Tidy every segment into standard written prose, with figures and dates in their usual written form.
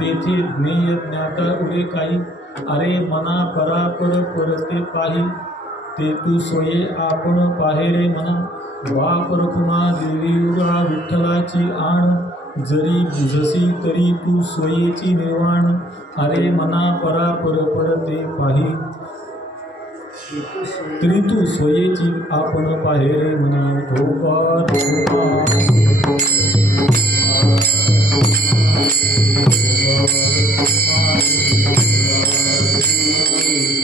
तेथे ज्ञेय ज्ञाता उरे काही अरे मना परापर परते पाही ते तू सोये आपण पाहे रे मना वापर कुमा देवी उरा विठ्ठलाची आण जरी बुजसी तरी तू सोयेची निर्वाण अरे मना परापर परते पाही तरी तू सोयेची आपण पाहे रे मना धोपार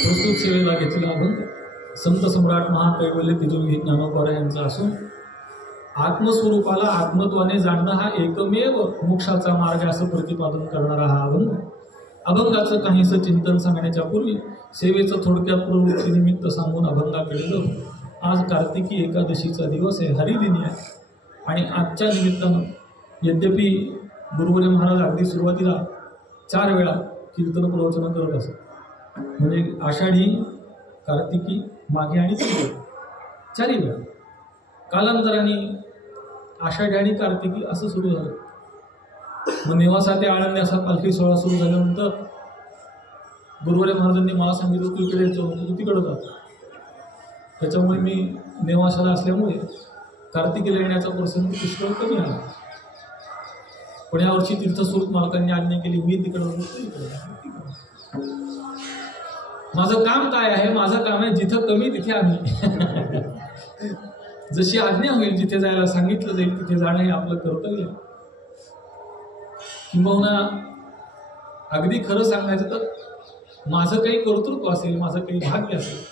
प्रस्तुत सेवेला घेतलेला अभंग संत सम्राट महाकैवल्य तिजोरी ज्ञानोबा यांचा असून आत्मस्वरूपाला आत्मत्वाने जाणणं हा एकमेव मोक्षाचा मार्ग असं प्रतिपादन करणारा हा अभंग. अभंगाचं काहीसं चिंतन सांगण्याच्या पूर्वी सेवेचं थोडक्यात प्रवृत्ती निमित्त सांगून अभंगाकडे जाऊ. आज कार्तिकी एकादशीचा दिवस आहे, हरिदिनी आहे आणि आजच्या निमित्तानं यद्यपि गुरुवर्य महाराज अगदी सुरुवातीला 4 वेळा कीर्तन प्रवचन करत असत, म्हणजे आषाढी, कार्तिकी, माघी आणि चैत्र 4 वेळा. कालांतराने आषाढी आणि कार्तिकी असं सुरू झालं. मग नेवासा ते आळंदी असा पालखी सोहळा सुरू झाल्यानंतर गुरुवर्य महाराजांनी मला सांगितलं तू इकडे येतो, तू तिकडं जातो. त्याच्यामुळे मी नेवासाला असल्यामुळे कार्तिकीला येण्याचा प्रसंग पुष्कळ कमी आला. पण यावर्षी तीर्थस्वरूप मालकांनी आज्ञा केली, मी तिकडं माझं काम काय आहे? माझं काम आहे जिथं कमी तिथे आम्ही जशी आज्ञा होईल, जिथे जायला सांगितलं जाईल तिथे जाणं हे आपलं कर्तव्य. किंबहुना अगदी खरं सांगायचं तर माझं काही कर्तृत्व असेल, माझं काही भाग्य असेल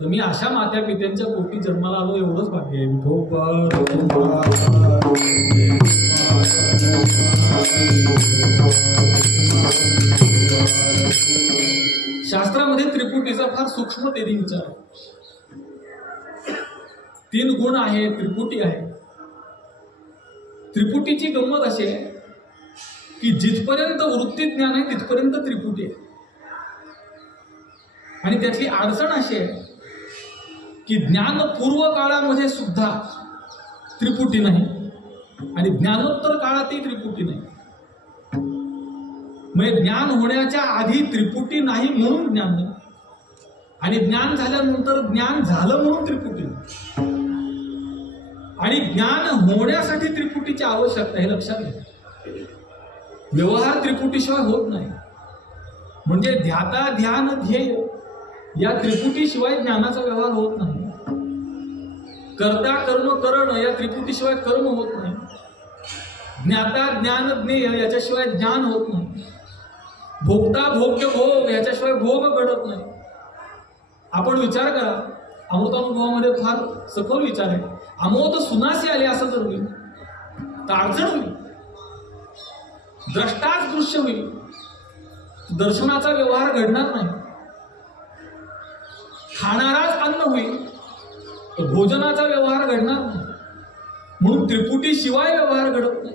तर मी अशा मात्या पित्यांच्या पोटी जन्माला आलो एवढंच भाग्य आहे. शास्त्रामध्ये त्रिपुटीचा फार सूक्ष्मतेने विचार आहे. 3 गुण आहे, त्रिपुटी आहे. त्रिपुटीची गंमत अशी आहे की जिथपर्यंत वृत्ती ज्ञान आहे तिथपर्यंत त्रिपुटी आहे. आणि त्यातली अडचण अशी आहे की ज्ञानपूर्व काळामध्ये सुद्धा त्रिपुटी नाही आणि ज्ञानोत्तर काळातही त्रिपुटी नाही. म्हणजे ज्ञान होण्याच्या आधी त्रिपुटी नाही म्हणून ज्ञान नाही, आणि ज्ञान झाल्यानंतर ज्ञान झालं म्हणून त्रिपुटी नाही. आणि ज्ञान होण्यासाठी त्रिपुटीची आवश्यकता हे लक्षात घ्या. व्यवहार त्रिपुटीशिवाय होत नाही. म्हणजे ध्याता ध्यान ध्येय या त्रिपुटीशिवाय ज्ञानाचा व्यवहार होत नाही. कर्ता कर्म करण या त्रिपुटीशिवाय कर्म होत नाही. ज्ञाता ज्ञान ज्ञेय याच्याशिवाय ज्ञान होत नाही. भोगता भोग्य भोग याच्याशिवाय भोग घडत नाही. आपण विचार करा, अमृतानुभवामध्ये फार सखोल विचार आहे. अमोद सुनासे आले असं जर होईल तर अडचण होईल. द्रष्टाच दृश्य होईल, दर्शनाचा व्यवहार घडणार नाही. खाणाराच अन्न होईल तर भोजनाचा व्यवहार घडणार नाही. म्हणून त्रिपुटी शिवाय व्यवहार घडत नाही.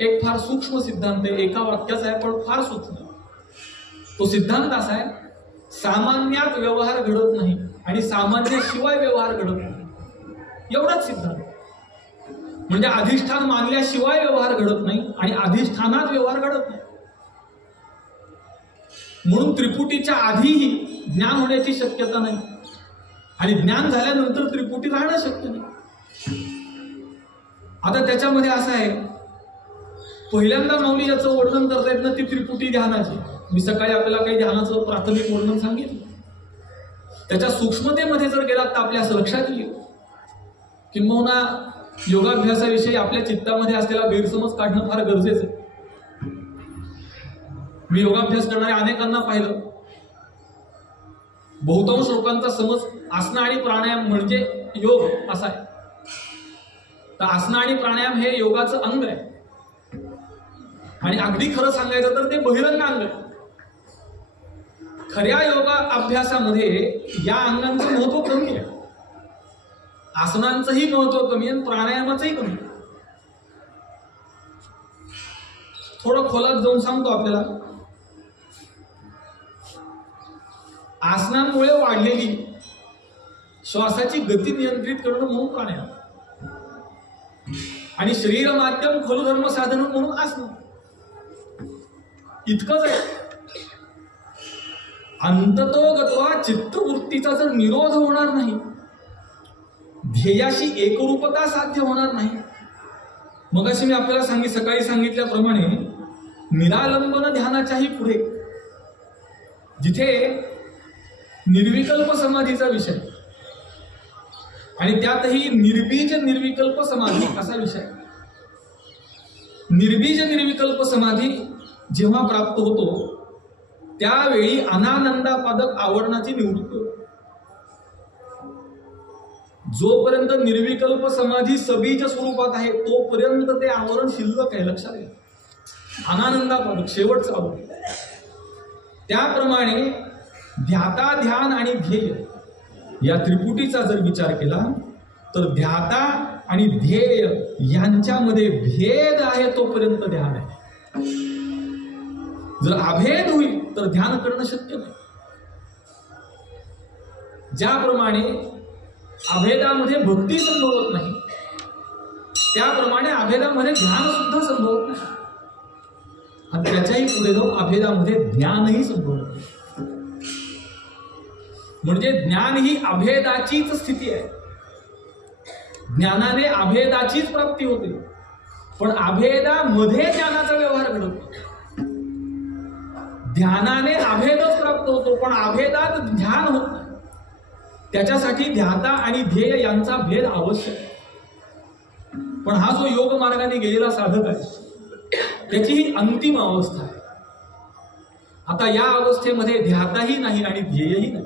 एक फार सूक्ष्म सिद्धांत आहे, एका वाक्याचा आहे पण फार सूक्ष्म. तो सिद्धांत असा आहे, सामान्यात व्यवहार घडत नाही आणि सामान्य शिवाय व्यवहार घडत नाही. एवढाच सिद्धांत. म्हणजे अधिष्ठान मानल्याशिवाय व्यवहार घडत नाही आणि अधिष्ठानात व्यवहार घडत नाही. म्हणून त्रिपुटीच्या आधीही ज्ञान होण्याची शक्यता नाही आणि ज्ञान झाल्यानंतर त्रिपुटी राहणं शक्य नाही. आता त्याच्यामध्ये असं आहे, पहिल्यांदा माऊली याचं वर्णन करता येत ना ती त्रिपुटी ध्यानाची. मी सकाळी आपल्याला काही ध्यानाचं प्राथमिक वर्णन सांगितलं. त्याच्या सूक्ष्मतेमध्ये जर गेलात तर आपल्या असं लक्षात येईल, किंबहुना योगाभ्यासाविषयी आपल्या चित्तामध्ये असलेला गैरसमज काढणं फार गरजेचं आहे. मी योगाभ्यास करणाऱ्या अनेकांना पाहिलं, बहुतांश लोकांचा समज आसनं आणि प्राणायाम म्हणजे योग असा आहे. तर आसनं आणि प्राणायाम हे योगाचं अंग आहे आणि अगदी खरं सांगायचं तर ते बहिरंग अंग आहे. खऱ्या योगा अभ्यासामध्ये या अंगांचं महत्व कमी आहे. आसनांचंही महत्व कमी आहे, प्राणायामाचंही कमी. थोडं खोलात जाऊन सांगतो आपल्याला. आसनांमुळे वाढलेली श्वासाची गती नियंत्रित करणं म्हणून प्राणायाम आणि शरीर माध्यम खलुधर्म साधन म्हणून आसन. इतकंच आहे. अंततोगत्वा चित्तवृत्तीचा जर निरोध होणार नाही, ध्येयाशी एकरूपता साध्य होणार नाही. मगाशी मी आपल्याला सकाळी सांगितल्याप्रमाणे निरालंबन ध्यानाच्याही पुढे जिथे निर्विकल्प समाधीचा विषय आणि त्यातही निर्बीज निर्विकल्प समाधी असा विषय. निर्बीज निर्विकल्प समाधी जेव्हा प्राप्त होतो त्यावेळी अनानंदापादक आवरणाची निवृत्ती होते. जोपर्यंत निर्विकल्प समाधी सबीज स्वरूपात आहे तोपर्यंत ते आवरण शिल्लक आहे. लक्षात घ्या, अनानंदापादक शेवटचं आवरण. त्याप्रमाणे ध्याता, ध्यान आणि ध्येय या त्रिपुटीचा जर विचार केला तर ध्याता आणि ध्येय यांच्यामध्ये भेद आहे तोपर्यंत ध्यान आहे. जर अभेद होईल तर ध्यान करणं शक्य नाही. ज्याप्रमाणे अभेदामध्ये भक्ती संभवत नाही त्याप्रमाणे अभेदामध्ये ध्यान सुद्धा संभवत नाही. आणि त्याच्याही पुढे जाऊन अभेदामध्ये ज्ञानही संभवत नाही. म्हणजे ज्ञान ही अभेदाचीच स्थिती आहे. ज्ञानाने अभेदाचीच प्राप्ती होते, पण अभेदामध्ये ज्ञानाचा व्यवहार घडतो. ध्यानाने अभेदच प्राप्त होतो, पण अभेदात ध्यान होत नाही. त्याच्यासाठी ध्याता आणि ध्येय यांचा भेद आवश्यक आहे. पण हा जो योग मार्गाने गेलेला साधक आहे त्याची ही अंतिम अवस्था आहे. आता या अवस्थेमध्ये ध्याताही नाही आणि ध्येयही नाही.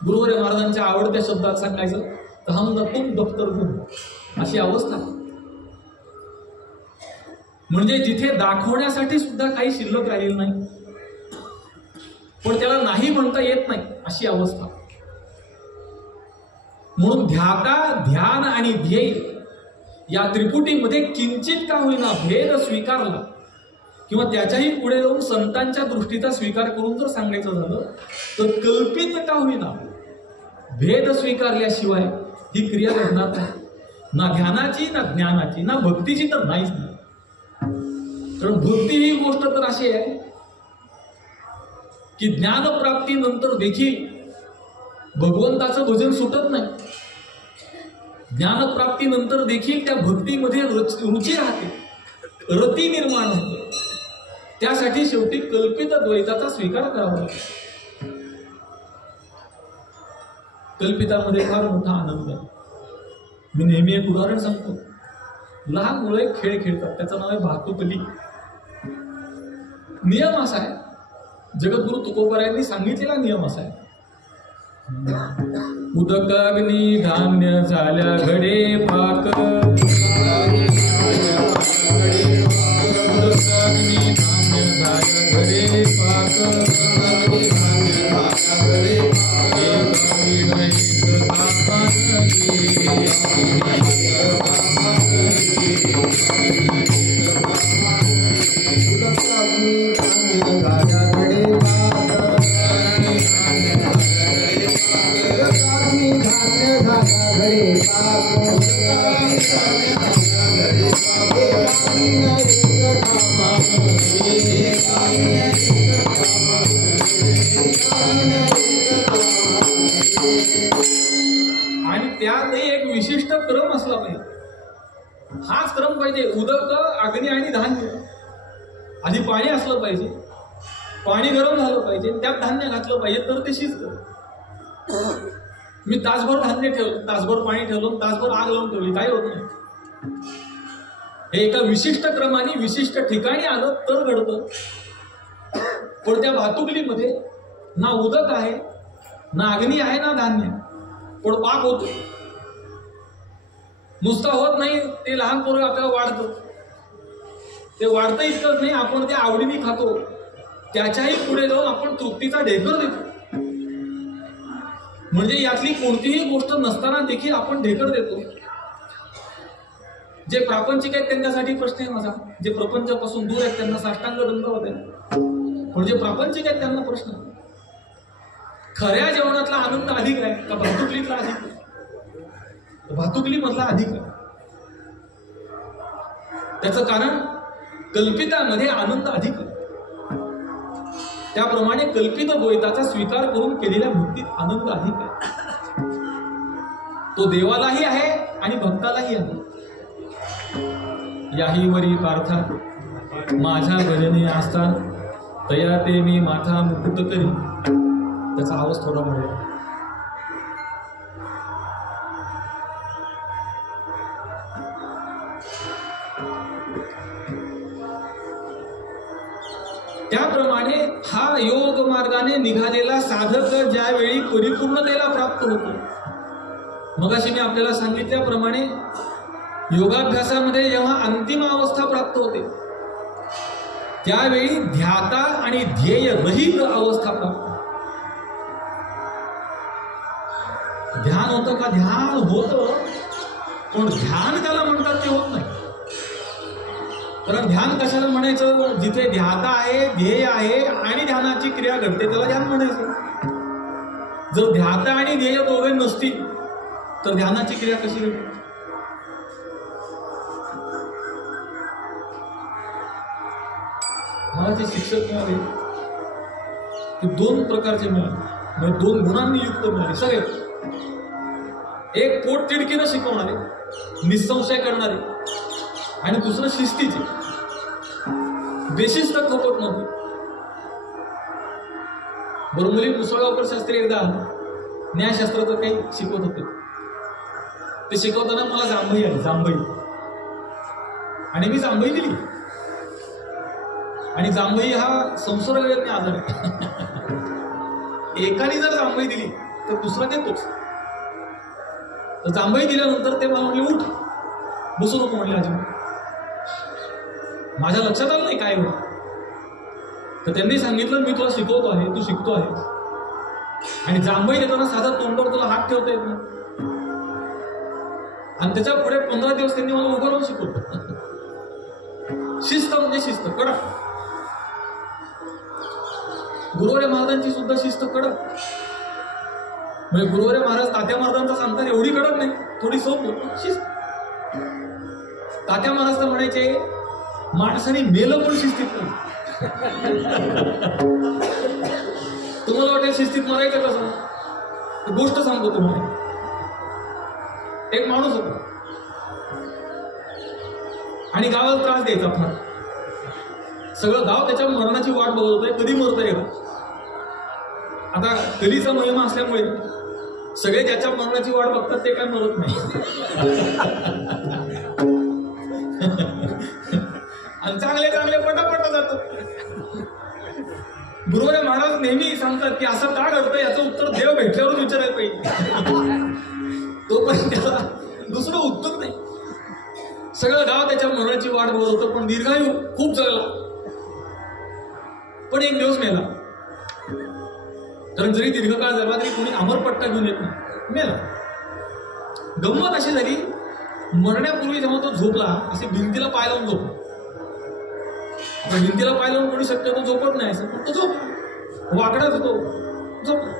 गुरुवर्य महाराजांच्या आवडत्या शब्दात सांगायचं तर हम तुम दफ्तर गुरु अशी अवस्था. म्हणजे जिथे दाखवण्यासाठी सुद्धा काही शिल्लक राहिलेलं नाही, पण त्याला नाही म्हणता येत नाही अशी अवस्था. म्हणून ध्याता, ध्यान आणि ध्येय या त्रिपुटीमध्ये किंचित का होईना भेद स्वीकारला किंवा त्याच्याही पुढे जाऊन संतांच्या दृष्टीचा स्वीकार करून जर सांगायचं झालं तर कल्पित का होईना भेद स्वीकारल्याशिवाय ही क्रिया घडणार नाही. ना ध्यानाची, ना ज्ञानाची, ना भक्तीची तर नाहीच नाही. कारण भक्ती ही गोष्ट तर अशी आहे की ज्ञानप्राप्तीनंतर देखील भगवंताचं भजन सुटत नाही. ज्ञानप्राप्तीनंतर देखील त्या भक्तीमध्ये रुची राहते, रती निर्माण होते. त्यासाठी शेवटी कल्पित द्वैताचा स्वीकार करावा लागतो. कल्पितामध्ये फार मोठा आनंद आहे. मी नेहमी एक उदाहरण सांगतो. लहान मुलं एक खेळ खेळतात, त्याचं नाव आहे भातुकली. नियम असा आहे, जगद्गुरु तुकोबारायांनी सांगितलेला नियम असा आहे, उदकाग्नी धान्य झाल्या घडे पाक, उदकाग्नी धान्य झाल्या घडे पाक, हाच क्रम पाहिजे. उदक, अग्नी आणि धान्य. आधी पाणी असलं पाहिजे, पाणी गरम झालं पाहिजे, त्यात धान्य घातलं पाहिजे तर ते शिजतं. मी तासभर धान्य ठेवलं, तासभर पाणी ठेवलं, तासभर आग लावून ठेवली, काही होत नाही. हे एका विशिष्ट क्रमाने विशिष्ट ठिकाणी आलं तर घडतं. पण त्या भातुकलीमध्ये ना उदक आहे, ना अग्नी आहे, ना धान्य, पण पाक होतो. नुसतं होत नाही, ते लहान पोरं आपल्याला वाढतं. ते वाढतं इतकंच नाही, आपण ते आवडीने खातो. त्याच्याही पुढे जाऊन आपण तृप्तीचा ढेकर देतो. म्हणजे यातली कोणतीही गोष्ट नसताना देखील आपण ढेकर देतो. जे प्रापंचिक आहेत त्यांच्यासाठी प्रश्न आहे माझा. जे प्रपंचापासून दूर आहेत त्यांना साष्टांग दंडवत आहे. पण जे प्रापंचिक आहेत त्यांना प्रश्न, खऱ्या जेवणातला आनंद अधिक आहे का भातुकलीतला अधिक आहे? भातुकली मधला अधिक आहे. त्याचं कारण कल्पितामध्ये आनंद अधिक आहे. त्याप्रमाणे कल्पित द्वैताचा स्वीकार करून केलेल्या भक्तीत आनंद अधिक आहे. तो देवालाही आहे आणि भक्तालाही आहे. याही वरी पार्था माझ्या भजने आस्था, तया ते मी माथा मुकुट करी. त्याचा आवाज थोडा वाढेल. त्याप्रमाणे हा योग मार्गाने निघालेला साधक ज्यावेळी परिपूर्णतेला प्राप्त होतो, मगाशी मी आपल्याला सांगितल्याप्रमाणे योगाभ्यासामध्ये जेव्हा अंतिम अवस्था प्राप्त होते त्यावेळी ध्याता आणि ध्येय रहित अवस्था प्राप्त. ध्यान होतं का? ध्यान होतं, पण ध्यान त्याला म्हणतात ते होत नाही. कारण ध्यान कशाला म्हणायचं? जिथे ध्याता आहे, ध्येय आहे आणि ध्यानाची क्रिया घडते त्याला ध्यान म्हणायचं. जर ध्याता आणि ध्येय दोघे नसतील तर ध्यानाची क्रिया कशी घडते? मला जे शिक्षक मिळाले ते दोन प्रकारचे मिळाले, दोन गुणांनी युक्त मिळाले सगळे. एक पोट तिडकीनं शिकवणारे, निसंशय करणारे, आणि दुसरं शिस्तीचे. बेशिस्त खपत नव्हते. बरोबरी मुसळगावकर शास्त्री एकदा न्यायशास्त्राचं काही शिकवत होते. ते शिकवताना मला जांभई आली, जांभई, आणि मी जांभई दिली. आणि जांभई हा संसर्गजन्य आजार आहे. एकाने जर जांभई दिली तर दुसरा देतोच. तर जांभई दिल्यानंतर ते मला म्हणले, उठ, बसू नको म्हणले अजिबात. माझ्या लक्षात आलं नाही काय होतं. तर त्यांनी सांगितलं, मी तुला शिकवतो आहे, तू शिकतो आहेस. आणि जांभई देताना साधा तोंडावर तुला हात ठेवता येत नाही. आणि त्याच्या पुढे 15 दिवस त्यांनी मला उभं राहून शिकवलं. शिस्त म्हणजे शिस्त कडक. गुरुवारे महाराजांची सुद्धा शिस्त कडक. म्हणजे गुरुवारे महाराज तात्या महाराजांचा सांगतात एवढी कडक नाही, थोडी सोप शिस्त. तात्या महाराज तर म्हणायचे, माणसाने मेलं पण शिस्तीत नाही. तुम्हाला वाटेल शिस्तीत मरायचं कसं? गोष्ट सांगतो तुम्हाला. एक माणूस होता आणि गावाला त्रास द्यायचा फार. सगळं गाव त्याच्या मरणाची वाट बघत होतंय, कधी मरतंय का. आता कलीचा महिमा असल्यामुळे सगळे ज्याच्या मरणाची वाट बघतात ते काय मरत नाही. आणि चांगले चांगले पटापट जातात. गुरुवारे महाराज नेहमी सांगतात की असं का घडतं याचं उत्तर देव भेटल्यावर विचारायला पाहिजे. तोपर्यंत त्याला दुसरं उत्तर नाही. सगळं गाव त्याच्या मरणाची वाट बघत होतं, पण दीर्घायू खूप जगला. पण एक दिवस मेला. कारण जरी दीर्घकाळ जगला तरी कोणी अमरपट्टा घेऊन येत नाही, मेला. गंमत अशी झाली, मरण्यापूर्वी जेव्हा तो झोपला, असे भिंतीला पाय लावून झोपला. भिंतीला पाय लावून कोणी शक्यतो झोपत नाही, असं फक्त झोप वाकडाच होतो, झोपला.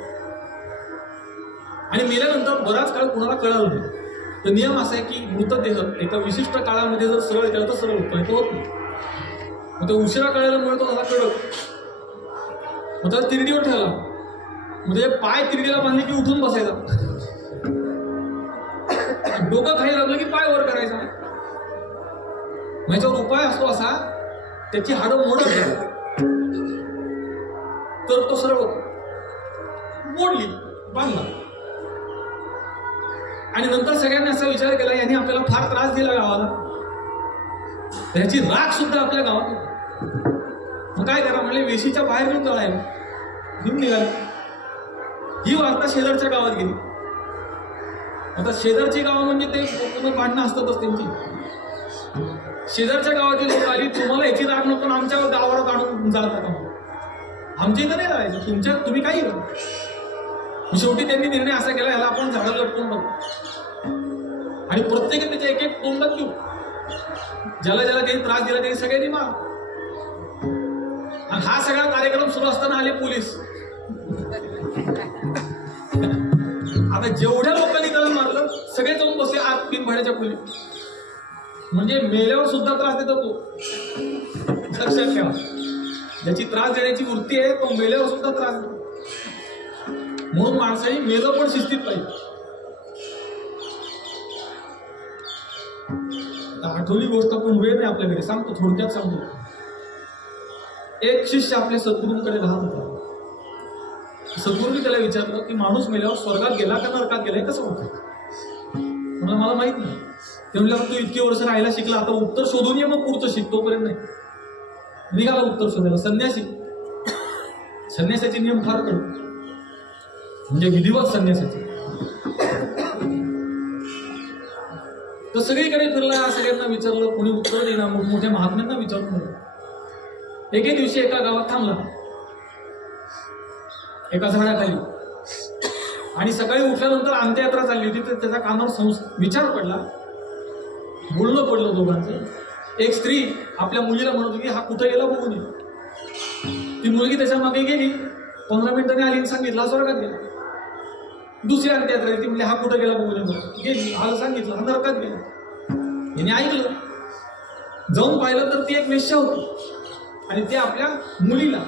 आणि मेल्यानंतर बराच काळ कुणाला कळालं नाही. तर नियम असा आहे की मृतदेह एका विशिष्ट काळामध्ये जर सरळ केला तर सरळ होतो, तो होत नाही. मग तो उशिरा कळाल्यामुळे तो झाला कडक. मग त्याला तिरडीवर ठेवला. म्हणजे पाय तिरडीला बांधले की उठून बसायचा, डोकं खाली लागलं की पाय वर करायचा. याच्यावर उपाय असतो असा, त्याची हाडं मोडत तर तो सरळ होतो. मोडली, बांधला. आणि नंतर सगळ्यांनी असा विचार केला, यांनी आपल्याला फार त्रास दिला गावाला, त्याची राख सुद्धा आपल्या गावात. मग काय करा म्हणले, वेशीच्या बाहेर घेऊन जायला घेऊन निघाले. ही वार्ता शेजारच्या गावात गेली. आता शेजारची गावं म्हणजे ते पूर्ण भांडणं असतातच त्यांची. शेजारच्या गावाची लोक आली, तुम्हाला याची राग नको आमच्या गावावर काढून जातात, आमच्या इथं नाही राहायचं, तुमच्या तुम्ही काही करा. शेवटी त्यांनी निर्णय असा केला, याला आपण झाडं लटकून बघू आणि प्रत्येक त्याच्या एक एक तोंडात घेऊ, ज्याला ज्याला काही त्रास दिला त्यांनी सगळ्यांनी मार. आणि हा सगळा कार्यक्रम सुरू असताना आले पोलीस. आता जेवढ्या लोकांनी त्याला मारलं सगळे जाऊन बसले आत बिनभाड्याच्या खोलीत. म्हणजे मेल्यावर सुद्धा त्रास देतो तो, लक्षात ठेवा. ज्याची त्रास देण्याची वृत्ती आहे तो मेल्यावर सुद्धा त्रास देतो. म्हणून माणसाने मेलं पण शिस्तीत पाहिजे. आठवली गोष्ट पण वेळ नाही आपल्याकडे, सांगतो थोडक्यात सांगतो. एक शिष्य आपल्या सद्गुरूंकडे राहत होता. सद्गुरूंनी त्याला विचारलं की माणूस मेल्यावर स्वर्गात गेला का नरकात गेलाय, कसं होतं? म्हणलं मला माहित नाही. ते म्हणलं तू इतके वर्ष राहायला शिकला, आता उत्तर शोधून ये, मग पुढचं शिक. तोपर्यंत नाही. निघाला उत्तर शोधायला. संन्यासाचे नियम फार कडक, म्हणजे विधिवत संन्यासाचे. तर सगळीकडे फिरला, सगळ्यांना विचारलं, कोणी उत्तर देणार. मग मोठ्या महात्म्यांना विचारून एके दिवशी एका गावात थांबला, एका झाडाखाली. आणि सकाळी उठल्यानंतर अंत्ययात्रा चालली होती. तर त्याच्या कानावर विचार पडला, बोलणं पडलं दोघांचं. एक स्त्री आपल्या मुलीला म्हणत होती, हा कुठं गेला बघून ये. ती मुलगी त्याच्या मागे गेली, 15 मिनिटांनी आली आणि सांगितलं हा स्वर्गात गेला. दुसरी अंत्ययात्रा ती म्हणजे हा कुठं गेला बघून ये. गेली, आलं सांगितलं हा नरकात गेला. याने ऐकलं, जाऊन पाहिलं तर ती एक वेश्या होती आणि ती आपल्या मुलीला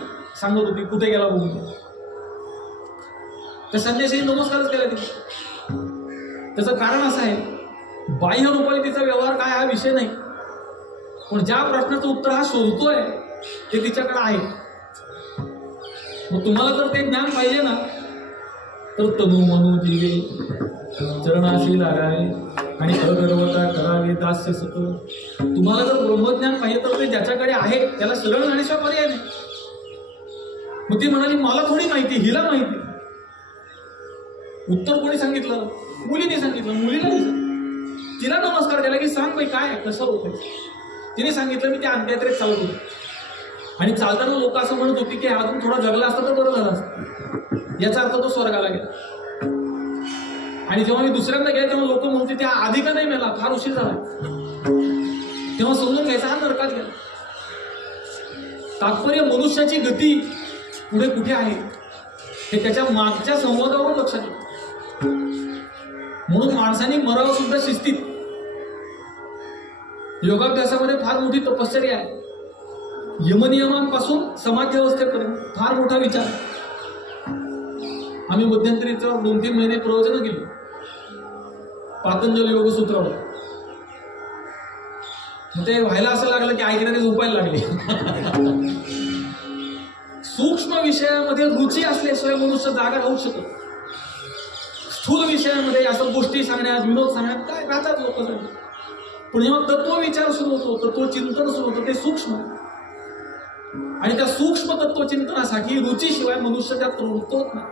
सांगत होती कुठे गेला बघून ये. त्या संन्यासीने नमस्कारच केला तिला. त्याचं कारण असं आहे, बाह्य रूपाने तिचा व्यवहार काय हा विषय नाही, पण ज्या प्रश्नाचं उत्तर हा शोधतोय ते तिच्याकडे आहे. मग तुम्हाला जर ते ज्ञान पाहिजे ना, तर तनु मनु जीवे चरणाशी लागावे आणि अगर्वता करावे दास्य सत. तुम्हाला जर ब्रह्मज्ञान पाहिजे तर ते ज्याच्याकडे आहे त्याला शरण जाण्याशिवाय पर्याय नाही. मग ती म्हणाली मला थोडी माहिती, हिला माहिती. उत्तर कोणी सांगितलं? मुलीने सांगितलं. मुलीला तिला नमस्कार केला की सांग बाई काय कसं होतं. तिने सांगितलं मी त्या अंत्ययात्रेत चालत होतो आणि चालताना लोक असं म्हणत होती की अजून थोडा जगला असता तर बरं झालं असतं. याचा अर्थ तो स्वर्गाला गेला. आणि जेव्हा मी दुसऱ्यांदा गेला तेव्हा लोक म्हणते त्या आधी का नाही मेला, फार उशीर झाला. तेव्हा समजून घ्यायचा हा नरकात गेला. तात्पर्य मनुष्याची गती पुढे कुठे आहे हे त्याच्या मागच्या संवादावरून लक्षात येतं. म्हणून माणसाने मरावं सुद्धा शिस्तीत. योगाभ्यासामध्ये फार मोठी तपश्चर्या आहे. यमनियमांपासून समाधी अवस्थेपर्यंत फार मोठा विचार. आम्ही मध्यंतरीचा 2-3 महिने प्रवचन केली पातंजल योगसूत्रावर. ते व्हायला असं लागलं की ऐकणारे झोपायला लागले. सूक्ष्म विषयामध्ये रुची असल्याशिवाय मनुष्य जागा राहू शकत. स्थूल विषयामध्ये असं गोष्टी सांगण्यात विनोद सांगण्यात काय राहतात लोक. पण जेव्हा तत्व विचार सुरू होतो, तत्वचिंतन सुरू होतं, ते सूक्ष्म. आणि त्या सूक्ष्म तत्वचिंतनासाठी रुचीशिवाय मनुष्य त्यात रुळतोच नाही.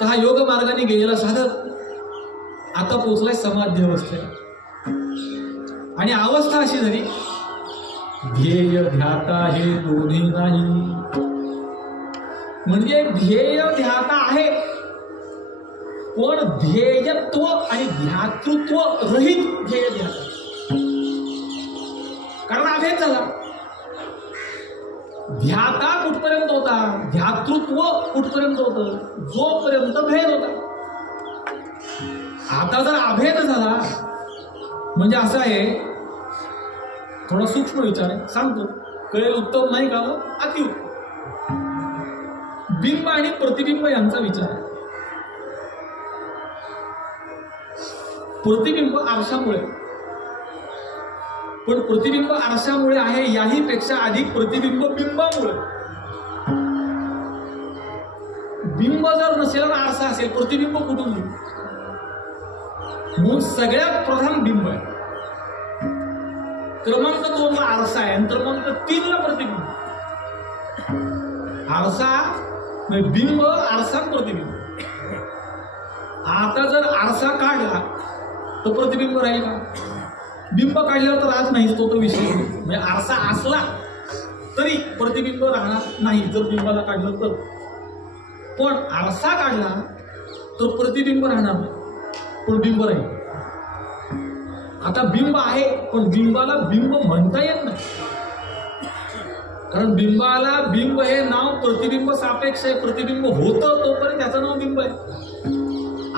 तर हा योग मार्गाने गेलेला साधक आता पोहोचलाय समाधी अवस्थेला. आणि अवस्था अशी झाली, ध्येय ध्याता हे दोन्ही नाही. म्हणजे ध्येय ध्याता आहे पण ध्येयत्व आणि ध्यातृत्व रहित ध्येय ध्याता. कारण अभेद झाला. ध्याता कुठपर्यंत होता, ध्यातृत्व कुठपर्यंत होतं, जोपर्यंत भेद होता. आता जर अभेद झाला म्हणजे असं आहे, थोडा सूक्ष्म विचार आहे, सांगतो कळेल. उत्तम नाही का? अतिउत्तम. बिंब आणि प्रतिबिंब यांचा विचार आहे. प्रतिबिंब आरशामुळे, पण प्रतिबिंब आरशामुळे आहे याही पेक्षा अधिक प्रतिबिंब बिंबामुळे. बिंब जर नसेल ना आरसा असेल, प्रतिबिंब कुठून येईल? म्हणून सगळ्यात प्रधान बिंब आहे. क्रमांक 2 ला आरसा आहे आणि क्रमांक 3 ला प्रतिबिंब. आरसा म्हणजे बिंब, आरसा, प्रतिबिंब. आता जर आरसा काढला तर प्रतिबिंब राहील का? बिंब काढल्यावर तर राहत नाही, तो तर विषय. म्हणजे आरसा असला तरी प्रतिबिंब राहणार नाही जर बिंबाला काढलं तर. पण आरसा काढला तर प्रतिबिंब राहणार नाही, पण बिंब राहील. आता बिंब आहे पण बिंबाला बिंब म्हणता येत नाही, कारण बिंबाला बिंब हे नाव प्रतिबिंब सापेक्ष आहे. प्रतिबिंब होतं तोपर्यंत त्याचं नाव बिंब आहे.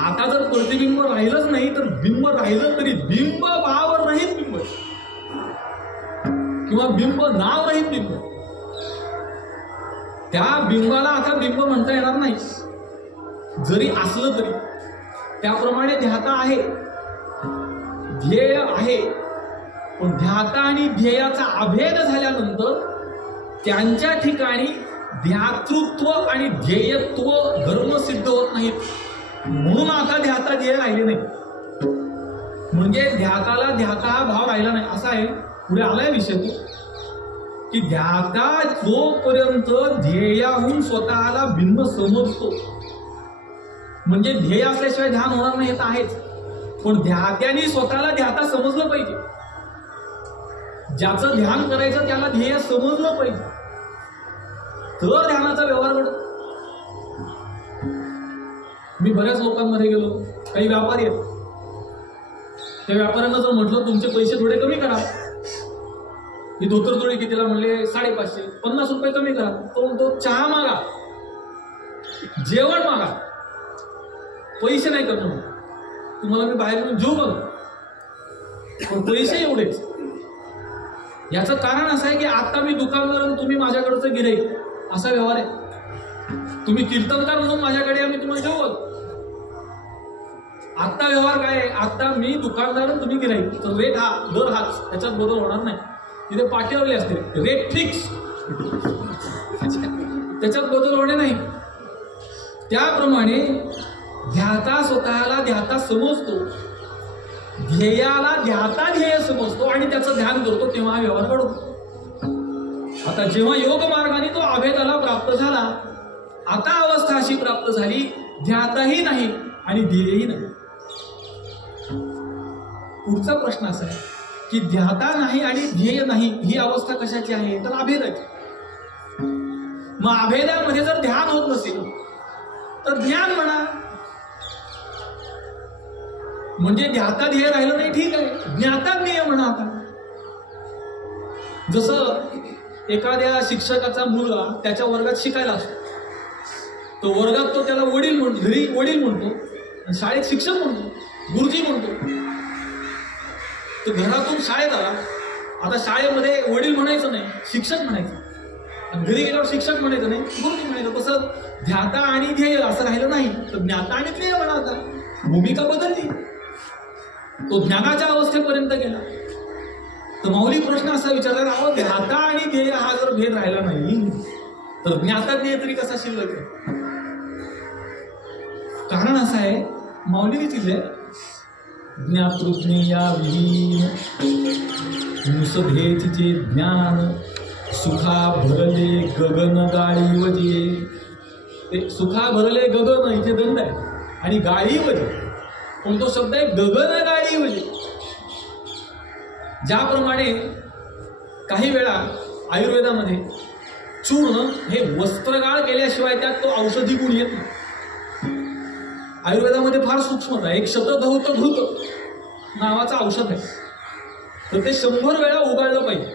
आता जर प्रतिबिंब राहिलंच नाही तर बिंब राहिलं तरी बिंब भाव रहित बिंब किंवा बिंब नाव रहित बिंब. त्या बिंबाला आता बिंब म्हणता येणार नाही जरी असलं तरी. त्याप्रमाणे ध्याता आहे, ध्येय आहे, पण ध्याता आणि ध्येयाचा अभेद झाल्यानंतर त्यांच्या ठिकाणी ध्यातृत्व आणि ध्येयत्व धर्म सिद्ध होत नाहीत. म्हणून आता ध्याता ध्येय राहिले नाही, म्हणजे ध्याताला ध्याता हा भाव राहिला नाही. असा आहे, पुढे आलाय विषय तो की ध्याता जोपर्यंत ध्येयाहून स्वतःला भिन्न समजतो, म्हणजे ध्येय असल्याशिवाय ध्यान होणार नाही, हे तर आहेच. पण ध्यात्याने स्वतःला ध्याता समजलं पाहिजे. ज्याचं ध्यान करायचं त्याला ध्येय समजलं पाहिजे, तर ध्यानाचा व्यवहार घडतो. मी बऱ्याच लोकांमध्ये गेलो, काही व्यापारी आहेत. त्या व्यापाऱ्यांना जर म्हटलं तुमचे पैसे थोडे कमी करा, ही धोतरजोडी कितीला म्हणले 550, 50 रुपये कमी करा. तो म्हणतो चहा मागा, जेवण मागा, पैसे नाही करणार, तुम्हाला मी बाहेर येऊन जेऊ बघ, पण पैसे एवढेच. याचं कारण असं आहे की आता मी दुकानदार, तुम्ही माझ्याकडचं गिऱ्हाईक, असा व्यवहार आहे. तुम्ही कीर्तनकार म्हणून माझ्याकडे आम्ही तुम्हाला जेऊ बघ. आता व्यवहार काय आहे? आता मी दुकानदार, तुम्ही गिऱ्हाईक, तर रेट हा दर हाच, त्याच्यात बदल होणार नाही. तिथे पाठीवरले असते रेट फिक्स, त्याच्यात बदल होणे नाही. त्याप्रमाणे ध्याता स्वतःला ध्याता समजतो, ध्येयाला ध्याता ध्येय समजतो आणि त्याचं ध्यान करतो, तेव्हा हा व्यवहार घडतो. आता जेव्हा योग मार्गाने तो अभेदाला प्राप्त झाला, आता अवस्था अशी प्राप्त झाली, ध्याताही नाही आणि ध्येयही नाही. पुढचा प्रश्न असा आहे की ध्याता नाही आणि ध्येय नाही, ही अवस्था कशाची आहे? तर अभेदाची. मग अभेदामध्ये जर ध्यान होत नसेल तर ज्ञान म्हणा, म्हणजे ध्याता ध्येय राहिलं नाही, ठीक आहे, ज्ञाता ज्ञेय म्हणा. आता जसं एखाद्या शिक्षकाचा मुलगा त्याच्या वर्गात शिकायला असतो, तो वर्गात तो त्याला वडील म्हणतो, घरी वडील म्हणतो, शाळेत शिक्षक म्हणतो, गुरुजी म्हणतो. तो घरातून शाळेत आला, आता शाळेमध्ये वडील म्हणायचं नाही, शिक्षक म्हणायचं, आणि घरी गेल्यावर शिक्षक म्हणायचं नाही, गुरुजी म्हणायचं. तसं ध्याता आणि ध्येय असं राहिलं नाही, तर ज्ञाता आणि ध्येय म्हणा. आता भूमिका बदलली, तो ज्ञानाच्या अवस्थेपर्यंत गेला. तर माऊली प्रश्न असा विचारला, अहो ध्याता आणि ध्येय हा जर भेद राहिला नाही तर ज्ञाता ध्येय तरी कसा शिल्लक आहे? कारण असं आहे, माऊली तिथे ज्ञातृज्ञेया विहीन नुसधे तिचे ज्ञान सुखा भरले गगन गाळी वजे. ते सुखा भरले गगन इथे दंड आहे आणि गाळी वजे, पण तो शब्द आहे गगन गाळी वजे. ज्याप्रमाणे काही वेळा आयुर्वेदामध्ये चूर्ण हे वस्त्रगाळ केल्याशिवाय त्यात तो औषधी गुण येत नाही. आयुर्वेदामध्ये फार सूक्ष्मता, एक शतधौत घृत नावाचं औषध आहे, तर ते 100 वेळा उगाळलं पाहिजे.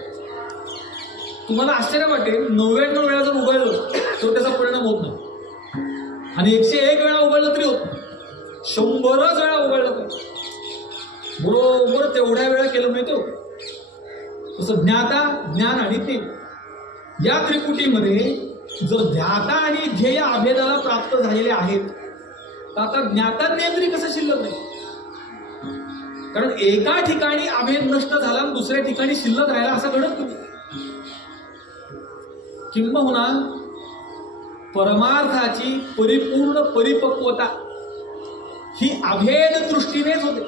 तुम्हाला आश्चर्य वाटेल, 99 वेळा जर उगाळलं तर त्याचा परिणाम होत नाही, आणि 101 वेळा उगाळलं तरी होत नाही. 100च वेळा उगाळलं पाहिजे, बरोबर तेवढ्या वेळा केलं माहिती. तसं ज्ञाता, ज्ञान आणि ध्येय या त्रिपुटीमध्ये जर ध्याता आणि ध्येय अभेदाला प्राप्त झालेले आहेत, तर आता ज्ञाता ज्ञेय तरी कसं शिल्लक नाही? कारण एका ठिकाणी अभेद नष्ट झाला आणि दुसऱ्या ठिकाणी शिल्लक राहिला, असं घडत नाही. किंबहुना परमार्थाची परिपूर्ण परिपक्वता ही अभेद दृष्टीनेच होते,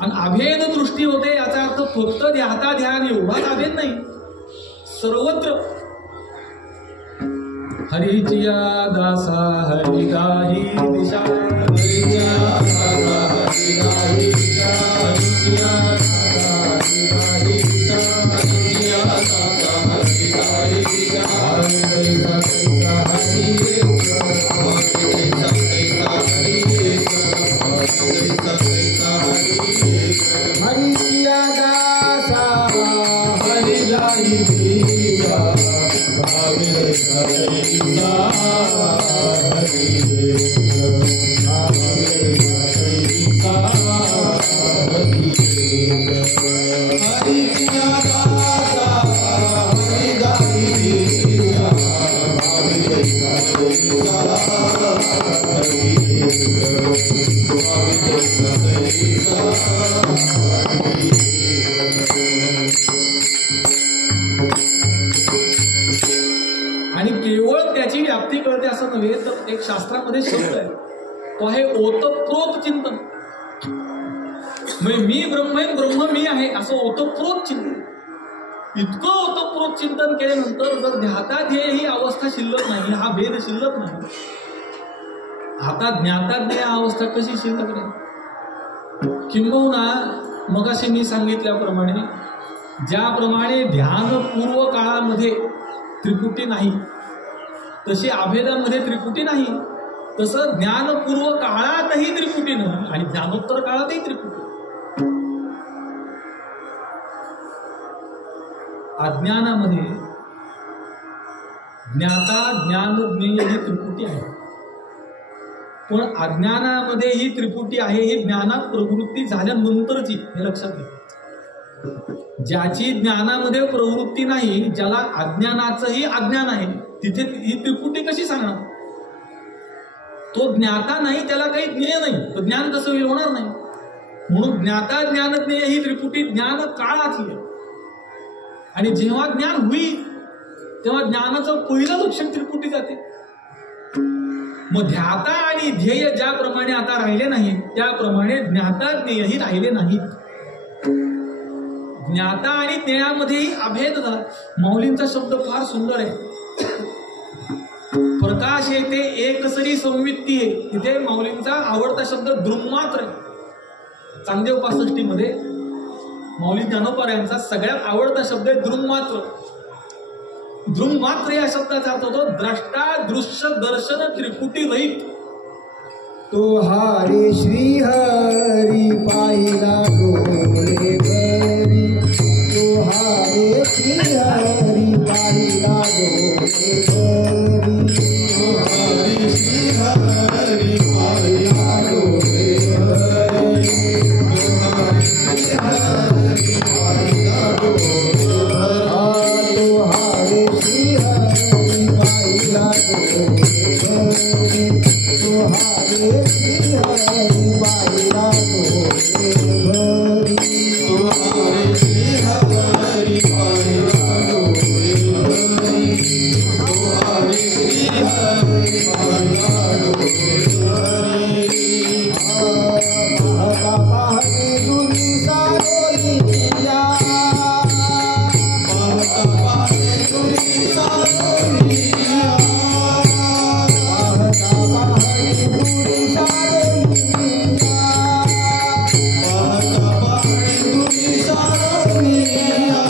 आणि अभेद दृष्टी होते याचा अर्थ फक्त ध्याता ध्यान एवढाच अभेद नाही, सर्वत्र हरिचिया दासा हरिगाही दिशा हरिचिया दासा हरिगाही दिशा हरिचिया दासा हरिगाही दिशा हरिचिया दासा हरिगाही दिशा हरि कैसा कैसा हरि हरिचिया दासा हरिगाही दिशा आणि केवळ त्याची व्याप्ती कळते असं नव्हे तर एक शास्त्रामध्ये शब्द आहे तो आहे ओतप्रोत चिंतन. म्हणजे मी ब्रह्म आहे, ब्रह्म मी आहे असं ओतप्रोत चिंतन. इतकं ओतप्रोत चिंतन केल्यानंतर जर ध्याता ध्येय ही अवस्था शिल्लक नाही, हा भेद शिल्लक नाही, आता ज्ञाता ध्येय अवस्था कशी शिल्लक नाही? किंबहुना मगाशी मी सांगितल्याप्रमाणे ज्याप्रमाणे ध्यानपूर्व काळामध्ये त्रिपुटी नाही तशी अभेदामध्ये त्रिपुटी नाही, तसं ज्ञानपूर्व काळातही त्रिपुटी नाही आणि ज्ञानोत्तर काळातही त्रिपुटी. अज्ञानामध्ये ज्ञाता ज्ञान ज्ञेय ही त्रिपुटी आहे, पण अज्ञानामध्ये ही त्रिपुटी आहे ही ज्ञानात प्रवृत्ती झाल्यानंतरची, हे लक्षात घ्या. ज्याची ज्ञानामध्ये प्रवृत्ती नाही, ज्याला अज्ञानाचंही अज्ञान आहे, तिथे ही त्रिपुटी कशी सांगणार? तो ज्ञाता नाही, त्याला काही ज्ञेय नाही, तर ज्ञान कसं होणार नाही. म्हणून ज्ञाता ज्ञान ज्ञेय ही त्रिपुटी ज्ञान काळातली आहे. आणि जेव्हा ज्ञान होईल तेव्हा ज्ञानाचं पहिलं लक्षण त्रिपुटी जाते. मग ध्याता आणि ध्येय ज्याप्रमाणे आता राहिले नाही त्याप्रमाणे ज्ञाता ज्ञेयही राहिले नाहीत. ज्ञाता आणि ज्ञेयामध्येही अभेद झाला. माऊलींचा शब्द फार सुंदर आहे. प्रकाश येते एकसरी संवित्ती आहे, तिथे माऊलींचा आवडता शब्द दृंमात्र आहे. चांगदेव 65 मध्ये माऊली ज्ञानोपाऱ्यांचा सगळ्यात आवडता शब्द आहे दृंमात्र. दृंमात्र या शब्दाचा अर्थ होतो द्रष्टा दृश्य दर्शन त्रिपुटी रहित. तो हारे श्री हरी पाहिला डोळे भरी, तो हारे श्री हरी पाहिला डोळे भरी, तो हारे श्री हरी पाहिला डोळे भरी, तो हारे श्री हरी पाहिला डोळे भरी, तो हारे श्री हरी पाहिला डोळे भरी, तो हारे श्री हरी पाहिला डोळे भरी, तो हारे श्री हरी पाहिला डोळे भरी, तो हारे श्री हरी पाहिला डोळे भरी. पाहता पाहती दुरी सारोलिया, पाहता पाहती दुरी सारोलिया, पाहता पाहती दुरी सारोलिया, पाहता पाहती दुरी सारोलिया,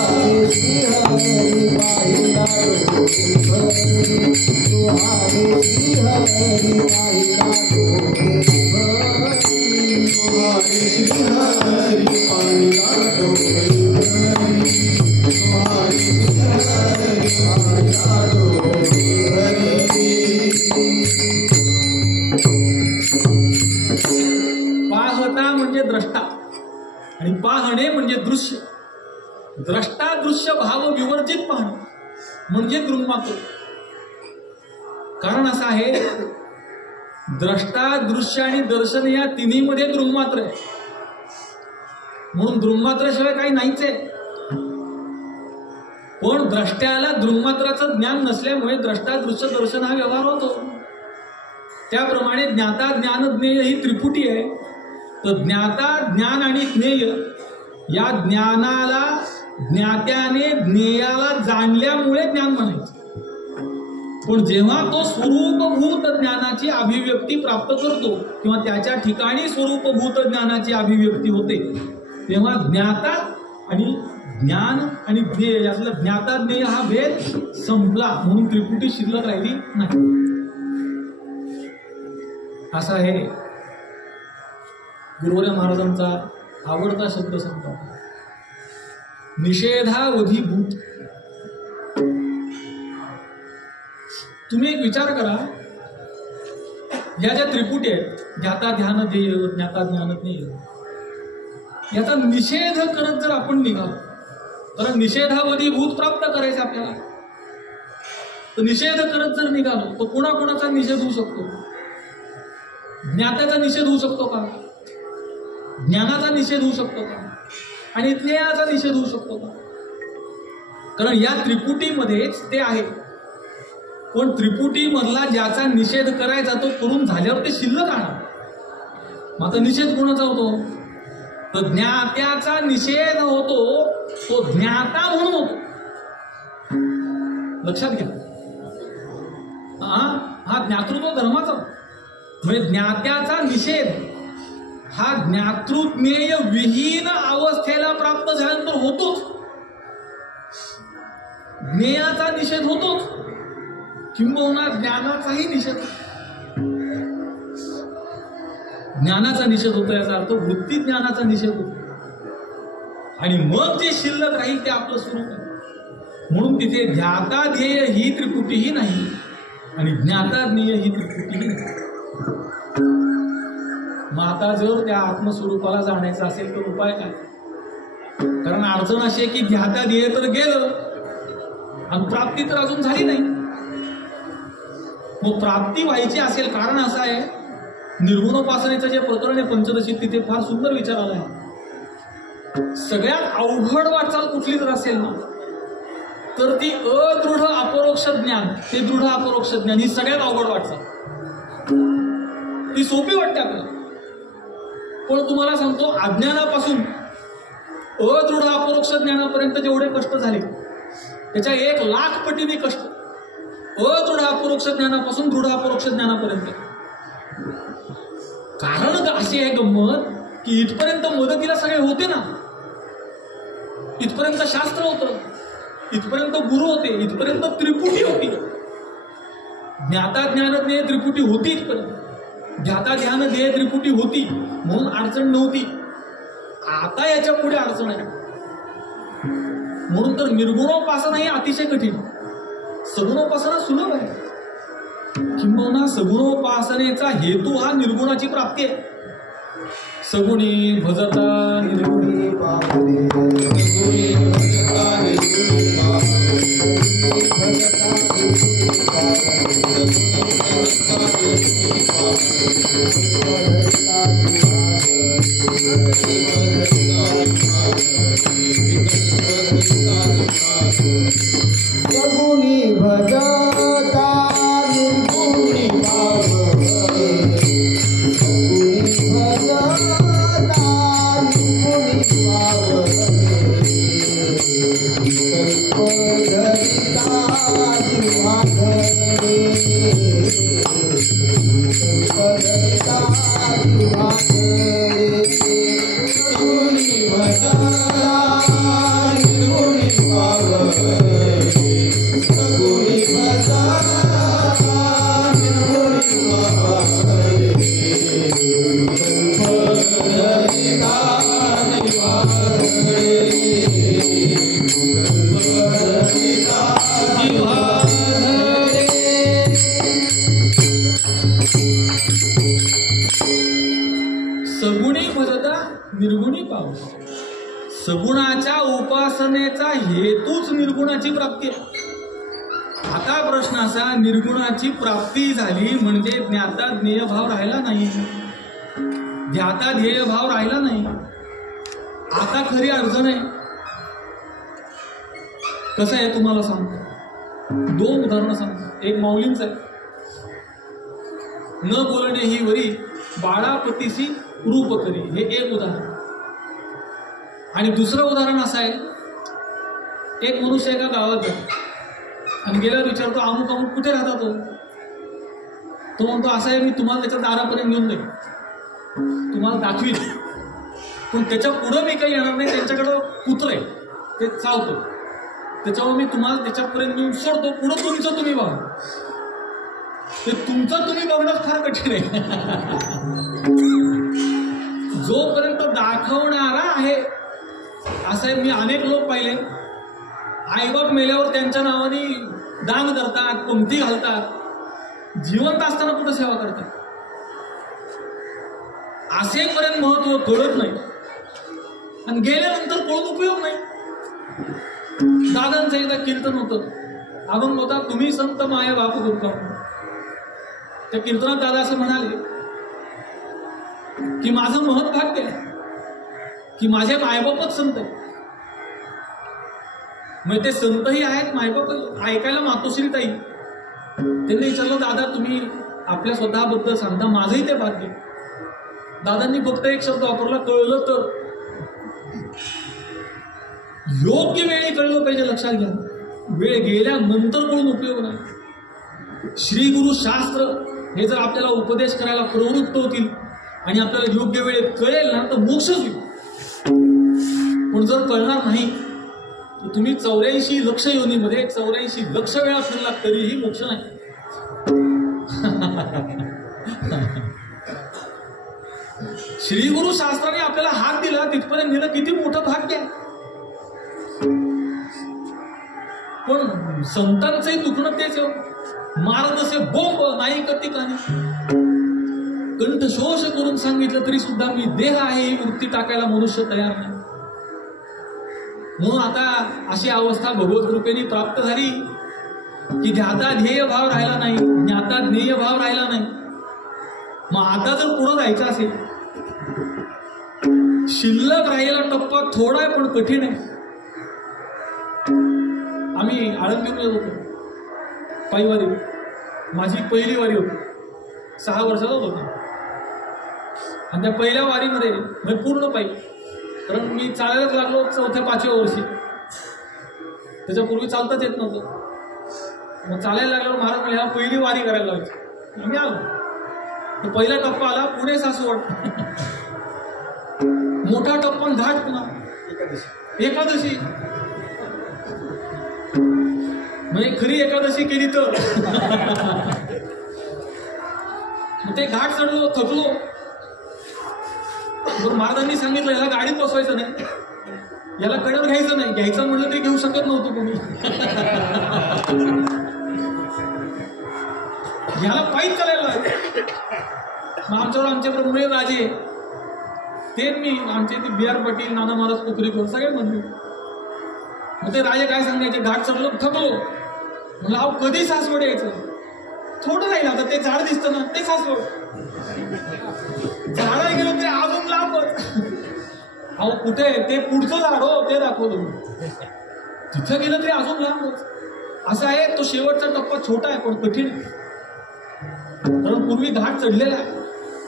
तुहारे श्री हरी पाहिला डोळे भरी, तुहारे श्री हरी पाहिला डोळे भरी, तुहारे श्री हरी पाहिला डोळे भरी, तुहारे श्री हरी पाहिला डोळे भरी. पाहता म्हणजे द्रष्टा आणि पाहणे म्हणजे दृश्य. द्रष्टा दृश्य भाव विवर्जित पाहणे म्हणजे दृंमात्र. कारण असं आहे, द्रष्टा दृश्य आणि दर्शन या तिन्हीमध्ये दृंमात्र आहे. म्हणून दृंमात्राशिवाय काही नाहीच आहे. पण द्रष्ट्याला दृंमात्राचं ज्ञान नसल्यामुळे द्रष्टा दृश्य दर्शन हा व्यवहार होतो. त्याप्रमाणे ज्ञाता ज्ञान ज्ञेय ही त्रिपुटी आहे. तर ज्ञाता ज्ञान आणि ज्ञेय या ज्ञानाला ज्ञात्याने ज्ञेयाला जाणल्यामुळे ज्ञान म्हणायचं. पण जेव्हा तो स्वरूपभूत ज्ञानाची अभिव्यक्ती प्राप्त करतो किंवा त्याच्या ठिकाणी स्वरूपभूत ज्ञानाची अभिव्यक्ती होते, तेव्हा ज्ञाता आणि ज्ञान आणि ज्ञेय यातला ज्ञाता ज्ञेय हा भेद संपला, म्हणून त्रिपुटी शिल्लक राहिली नाही. असा आहे गुरुवर्य महाराजांचा आवडता शब्द संपला, निषेधावधीभूत. तुम्ही एक विचार करा, या ज्या त्रिपुटी आहेत, ज्ञाता ध्यान ध्येय, ज्ञाता ज्ञान ज्ञेय, याचा निषेध करत जर आपण निघालो, तर निषेधावधीभूत प्राप्त करायचं आपल्याला, तर निषेध करत जर निघालो तर कोणाकोणाचा निषेध होऊ शकतो? ज्ञात्याचा निषेध होऊ शकतो का? ज्ञानाचा निषेध होऊ शकतो का? आणि ज्ञेयाचा निषेध होऊ शकतो का? कारण या त्रिपुटीमध्येच ते आहे. पण त्रिपुटी मधला ज्याचा निषेध करायचा तो करून झाल्यावर ते शिल्लक आणा. मग आता निषेध कोणाचा होतो? तर ज्ञात्याचा निषेध होतो, तो ज्ञाता म्हणून होतो. लक्षात घ्या, हा ज्ञातृत्व धर्माचा, म्हणजे ज्ञात्याचा निषेध हा ज्ञातृज्ञेय विहीन अवस्थेला प्राप्त झाल्यानंतर होतोच. ज्ञेयाचा निषेध होतोच, किंबहुना ज्ञानाचाही निषेध. ज्ञानाचा निषेध होतो याचा अर्थ वृत्ती ज्ञानाचा निषेध होतो, आणि मग जे शिल्लक राहील ते आपलं स्वरूप आहे. म्हणून तिथे ध्याता ध्येय ही त्रिपुटीही नाही आणि ज्ञाता ज्ञेय ही त्रिपुटीही नाही. मग आता जर त्या आत्मस्वरूपाला जाण्याचं असेल तर उपाय काय? कारण अडचण अशी आहे की ध्याता ध्येय तर गेलं आणि प्राप्ती तर अजून झाली नाही. मग प्राप्ती व्हायची असेल, कारण असं आहे, निर्गुणोपासनेचं जे प्रकरण आहे पंचदशीत, तिथे फार सुंदर विचार आला आहे. सगळ्यात अवघड वाटचाल कुठली जर असेल ना, तर ती अदृढ अपरोक्ष ज्ञान, ते दृढ अपरोक्ष ज्ञान ही सगळ्यात अवघड वाटचाल. ती सोपी वाटते आपल्याला, पण तुम्हाला सांगतो, अज्ञानापासून अदृढ अपरोक्ष ज्ञानापर्यंत जेवढे कष्ट झाले त्याच्या 1,00,000 पटीने कष्ट अदृढ अपरोक्ष ज्ञानापासून दृढ अपरोक्ष ज्ञानापर्यंत. कारण अशी आहे गंमत की इथपर्यंत मदतीला सगळे होते ना, इथपर्यंत शास्त्र होतं, इथपर्यंत गुरु होते, इथपर्यंत त्रिपुटी होती, ज्ञाता ज्ञान ज्ञेय त्रिपुटी होती, इथपर्यंत ज्ञाता ध्यान ध्येय त्रिपुटी होती, म्हणून अडचण नव्हती. आता याच्या पुढे अडचण आहे. म्हणून तर निर्गुणोपासना ही अतिशय कठीण, सगुणोपासना सुलभ आहे. किंबहुना सगुणोपासनेचा हेतू हा निर्गुणाची प्राप्ती आहे. सगुणी भजता निर्गुणी सगुणी भजता निर्गुणी पावते, सगुणी भजता निर्गुणी पावते, कल्पधरिता जीवाधरे, कल्पधरिता जीवाधरे, सगुणी भजता निर्गुणी पावते, सगुणी भजता निर्गुणी पाव. सगुणाच्या उपासनेचा हेतूच निर्गुणाची प्राप्ती आहे. आता प्रश्न असा, निर्गुणाची प्राप्ती झाली म्हणजे ज्ञाता ज्ञेय भाव राहिला नाही, ध्याता ध्येय भाव राहिला नाही. आता खरी अडचण आहे. कसं आहे तुम्हाला सांगतो, 2 उदाहरणं सांगतो. एक माऊलींचं आहे, न बोलणे ही वरी बाळापतीसी रूप करी, हे एक उदाहरण. आणि दुसरं उदाहरण असं आहे, एक मनुष्य एका गावात जातो आणि गेल्यावर विचारतो अमुक अमुक कुठे राहता तो म्हणतो असं आहे मी तुम्हाला त्याच्या दारापर्यंत घेऊन जाईल, तुम्हाला दाखवीन, पण त्याच्या पुढं मी काही येणार नाही, त्यांच्याकडं कुत्र आहे ते चालतो, त्याच्यावर मी तुम्हाला त्याच्यापर्यंत घेऊन सोडतो, पुढं तुमचं तुम्ही बघा. ते तुमचं तुम्ही बघणं फार कठीण आहे. जोपर्यंत दाखवणारा आहे, असं आहे. मी अनेक लोक पाहिले आईबाप मेल्यावर त्यांच्या नावाने दान करतात, पंक्ती घालतात, जिवंत असताना कुठं सेवा करतात. असेपर्यंत महत्व कळत नाही आणि गेल्यानंतर कळून उपयोग नाही. दादांचं एकदा कीर्तन होतं, अभंग होता, तुम्ही संत माया बापू करता. त्या कीर्तनात दादा असं म्हणाले की माझं महत् भाग्य आहे की माझे मायबापच संत आहे. मग ते संतही आहेत, मायबाप ऐकायला मातोश्री ताई. त्यांनी विचारलं, दादा तुम्ही आपल्या स्वतःबद्दल सांगता, माझंही ते भाग्य. दादांनी फक्त एक शब्द वापरला, कळलं तर. योग्य वेळी कळलं पाहिजे, लक्षात घ्या. वेळ गेल्यानंतर कळून उपयोग नाही. श्री गुरु शास्त्र हे जर आपल्याला उपदेश करायला प्रवृत्त होतील आणि आपल्याला योग्य वेळेत कळेल ना, तर मोक्षच होईल. पण जर कळणार नाही तर तुम्ही 84 लक्ष योनीमध्ये 84 लक्ष वेळा फिरला तरीही मोक्ष नाही. श्री गुरु शास्त्राने आपल्याला हात दिला, तिथपर्यंत नेलं, किती मोठं भाग्य आहे. पण संतांचंही दुखणं तेच आहे, मारत असे बोंब नाही का ठिकाणी. कंठशोष करून सांगितलं तरी सुद्धा मी देह आहे ही वृत्ती टाकायला मनुष्य तयार नाही. मग आता अशी अवस्था भगवत कृपेने प्राप्त झाली की ध्याता ध्येय भाव राहिला नाही, ज्ञाता ज्ञेय भाव राहिला नाही. मग आता जर पुढं जायचं असेल, शिल्लक राहिलेला टप्पा थोडा आहे पण कठीण आहे. आम्ही आळंदीहून येत होतो पायीवारी, माझी पहिली वारी होती, 6 वर्षाचा होतो. आणि त्या पहिल्या वारीमध्ये मी पूर्ण पायी, कारण मी चालायलाच लागलो 4-5व्या वर्षी. त्याच्यापूर्वी चालताच येत नव्हतं. मग चालायला लागल्यावर महाराज मला ह्या पहिली वारी करायला लावायची. मी आलो, तो पहिला टप्पा आला पुणे सासवड, मोठा टप्पा घाट, पुन्हा एकादशी. म्हणजे खरी एकादशी केली तर. ते घाट चढलो, थकलो. महाराजांनी सांगितलं याला गाडीत बसवायचं नाही, याला कडेवर घ्यायचं नाही. घ्यायचं म्हणलं ते घेऊ शकत नव्हतं कोणी. याला पायीच चालायला लागलं. मग आमच्यावर आमचे ब्रह्मळे राजे, ते मी आमचे ते बी आर पाटील, नाना महाराज पोखरीकर सगळे म्हणले. मग ते राजे काय सांगायचे, घाट चढलो, थकलो, म्हणलं अहो कधी सासवड यायचं, थोडं राहील आता, ते झाड दिसतं ना ते सासवड. झाडाला गेलो ते अजून लांबच. अहो कुठे ते पुढचं झाड हो, ते दाखवलं. तिथं गेलं तरी अजून लांबच. असं आहे, तो शेवटचा टप्पा छोटा आहे पण कठीण आहे. कारण पूर्वी घाट चढलेला आहे,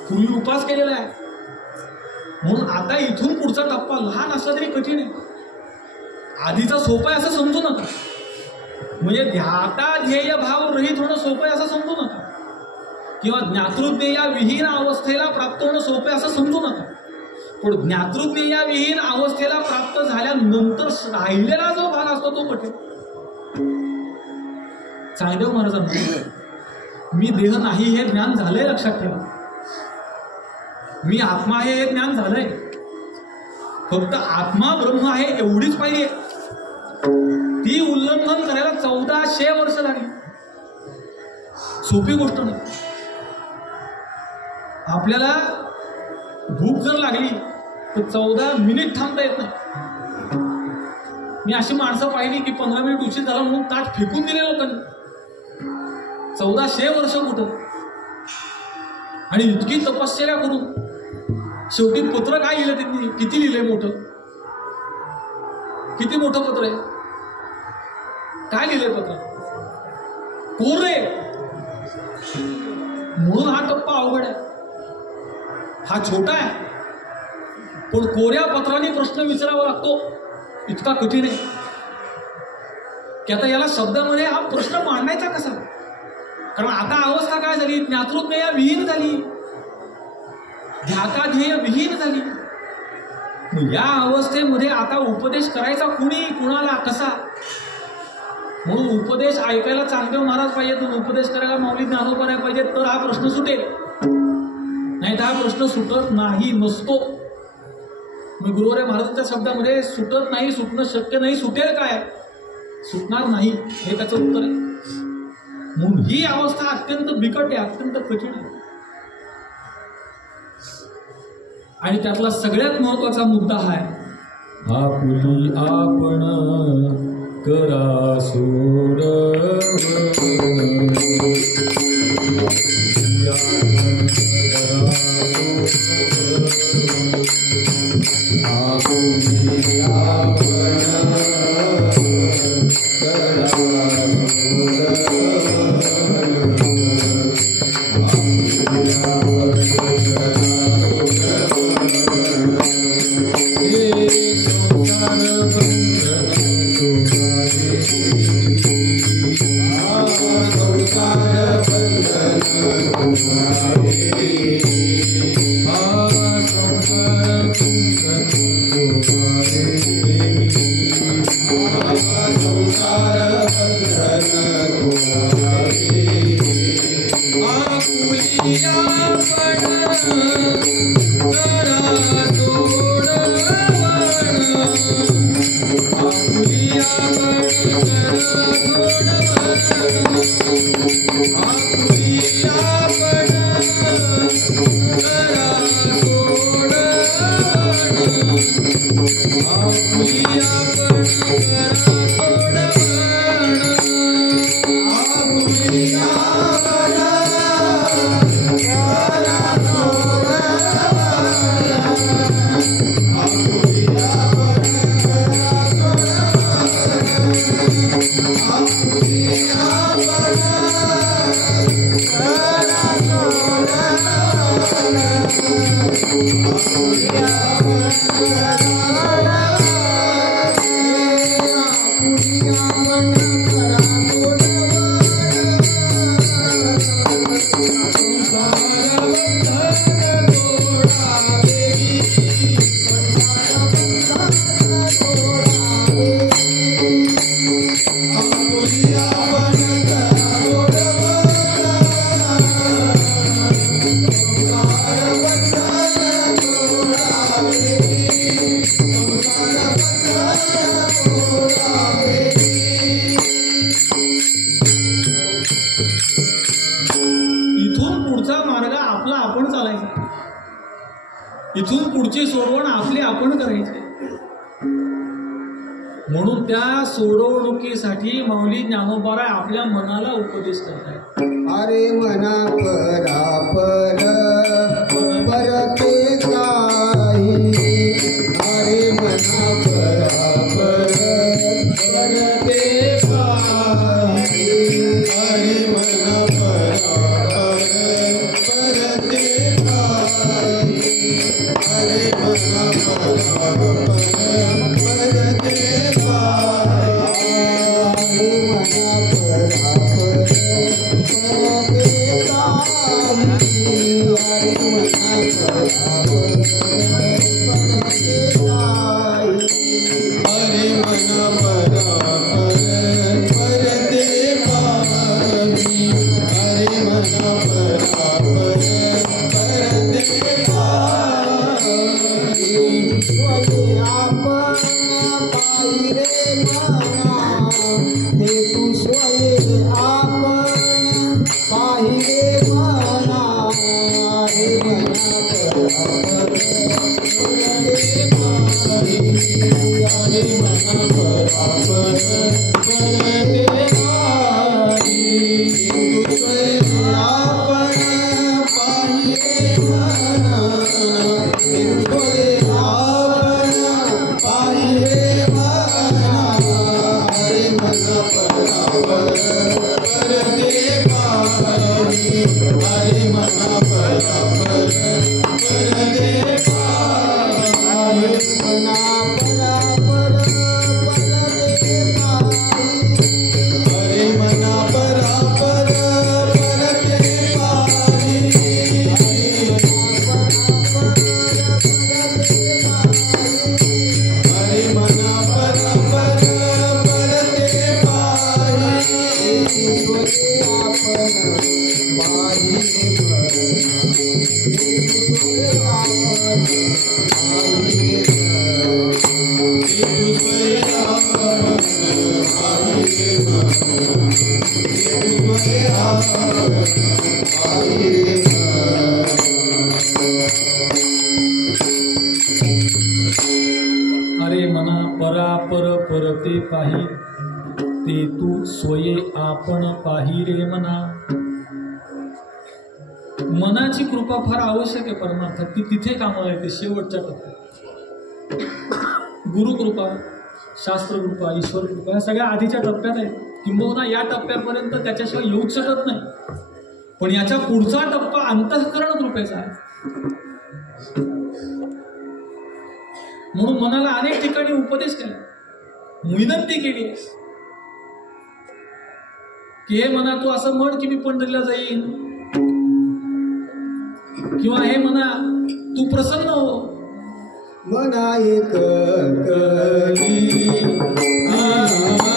पूर्वी उपास केलेला आहे. म्हणून आता इथून पुढचा टप्पा लहान असला तरी कठीण आहे. आधीचा सोपा आहे असं समजू नका. म्हणजे ध्याता ध्येय भाव रहित होणं सोपं आहे असं समजू नका, किंवा ज्ञातृज्ञेया विहीन अवस्थेला प्राप्त होणं सोपं आहे असं समजू नका. पण ज्ञातृज्ञेया विहीन अवस्थेला प्राप्त झाल्यानंतर राहिलेला जो भाग असतो तो कठीण. चांगदेव महाराजांना मी देह नाही हे ज्ञान झालंय, लक्षात ठेवा. मी आत्मा आहे हे ज्ञान झालंय. फक्त आत्मा ब्रह्म आहे एवढीच पाहिजे. ती उल्लंघन करायला 1400 वर्ष लागली. सोपी गोष्ट नाही. आपल्याला भूक जर लागली तर 14 मिनिट थांबता येत नाही. मी अशी माणसं पाहिली की 15 मिनिट उशीर झाला म्हणून ताट फेकून दिले लोकांनी. 1400 वर्ष कुठं. आणि इतकी तपश्चर्या करून शेवटी पत्र काय लिहिलं त्यांनी, किती लिहिलंय मोठं, किती मोठं पत्र आहे. काय लिहिलंय पत्र, कोरे. म्हणून हा टप्पा अवघड आहे. हा छोटा आहे पण कोऱ्या पत्राने प्रश्न विचारावा लागतो, इतका कठीण आहे. की आता याला शब्दामध्ये हा प्रश्न मांडायचा कसा? कारण आता अवस्था काय झाली? ज्ञातृज्ञेय विहीन झाली, ध्याता-ध्येय विहीन झाली. या अवस्थेमध्ये आता उपदेश करायचा कुणी, कुणाला, कसा? म्हणून उपदेश ऐकायला चांगदेव महाराज पाहिजे, तर उपदेश करायला माऊली ज्ञानोबा नाही पाहिजे, तर हा प्रश्न सुटेल. नाही तर हा प्रश्न सुटत नाही, नसतो. मी गुरुवारी महाराजांच्या शब्दामध्ये सुटत नाही, सुटणं शक्य नाही, सुटेल काय? सुटणार नाही, हे त्याचं उत्तर आहे. म्हणून ही अवस्था अत्यंत बिकट आहे, अत्यंत कठीण आहे. आणि त्यातला सगळ्यात महत्वाचा मुद्दा हा आहे, आपुली आपण करा सोड, इथून पुढची सोडवण आपली आपण करायची. म्हणून त्या सोडवणुकीसाठी माऊली ज्ञानोबाराय आपल्या मनाला उपदेश करतात. अरे मना परापर परते काही, अरे मना परापर परते काही, अरे मना परापर परते काही, अरे मना परापर परते काही, अरे मना परापर परते काही, अरे मना परापर परते पाही ते तू स्वये आपण पाही रे मना. मनाची कृपा फार आवश्यक आहे परमार्थात. ती तिथे कामाला येते शेवटच्या टप्प्यात. गुरुकृपा, शास्त्रकृपा, ईश्वर कृपा या सगळ्या आधीच्या टप्प्यात आहेत. किंबहुना या टप्प्यापर्यंत त्याच्याशिवाय येऊच शकत नाही. पण याच्या पुढचा टप्पा अंतःकरण कृपेचा आहे. म्हणून मनाला अनेक ठिकाणी उपदेश केला, विनंती केली की हे मना तू असं म्हण की मी पंढरीला जाईन, किंवा हे मना तू प्रसन्न हो. मना एक करी मना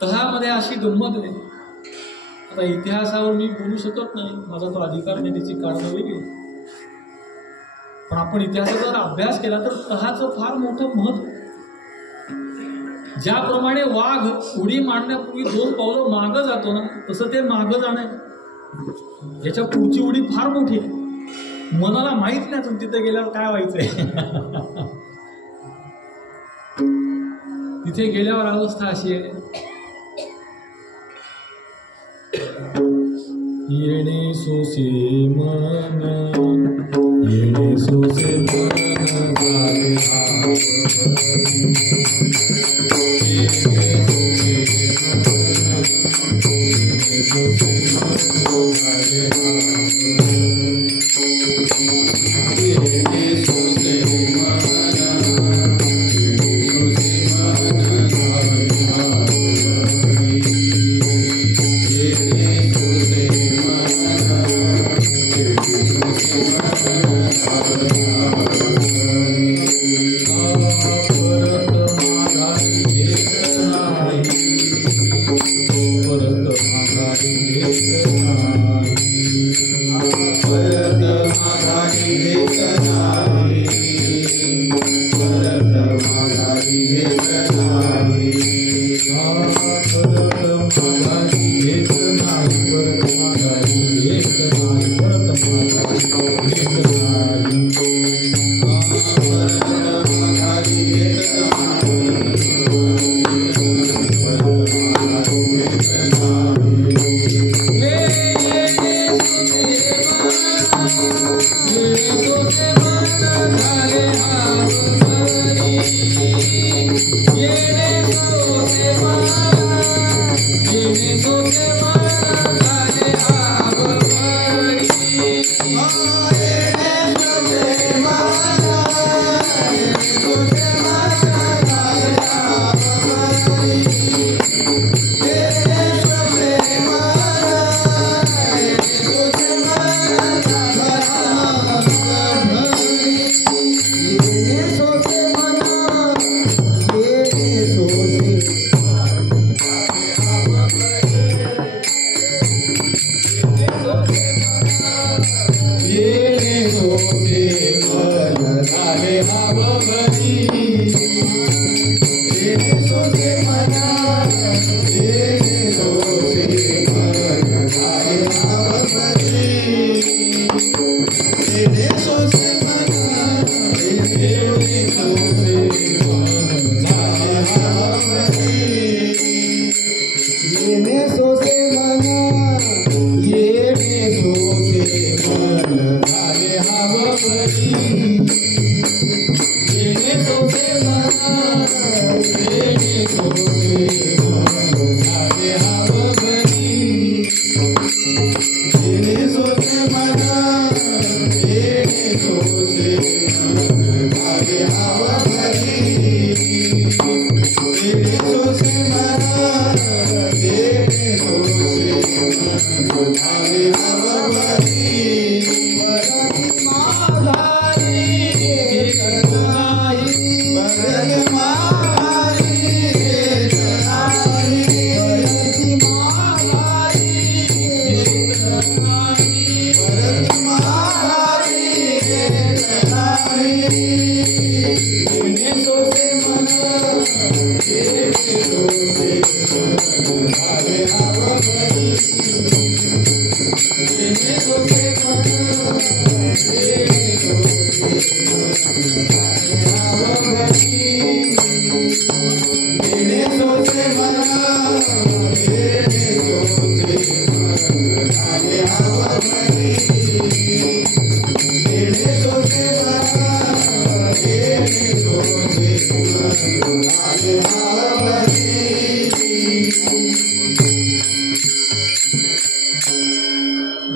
तहामध्ये अशी गंमत आहे. आता इतिहासावर मी बोलू शकत नाही, माझा तो अधिकार नाही, त्याची कारणं वेगळी. पण आपण इतिहासाचा जर अभ्यास केला तर तहाचं फार मोठं महत्व. ज्याप्रमाणे वाघ उडी मारण्यापूर्वी 2 पावलं मागं जातो ना, तसं ते मागं जाणं याच्या पुढची उडी फार मोठी आहे. मनाला माहित नाही अजून तिथे गेल्यावर काय व्हायचंय. तिथे गेल्यावर अवस्था अशी आहे, येणे सोसे मन, येणे सोसे मन झाले परत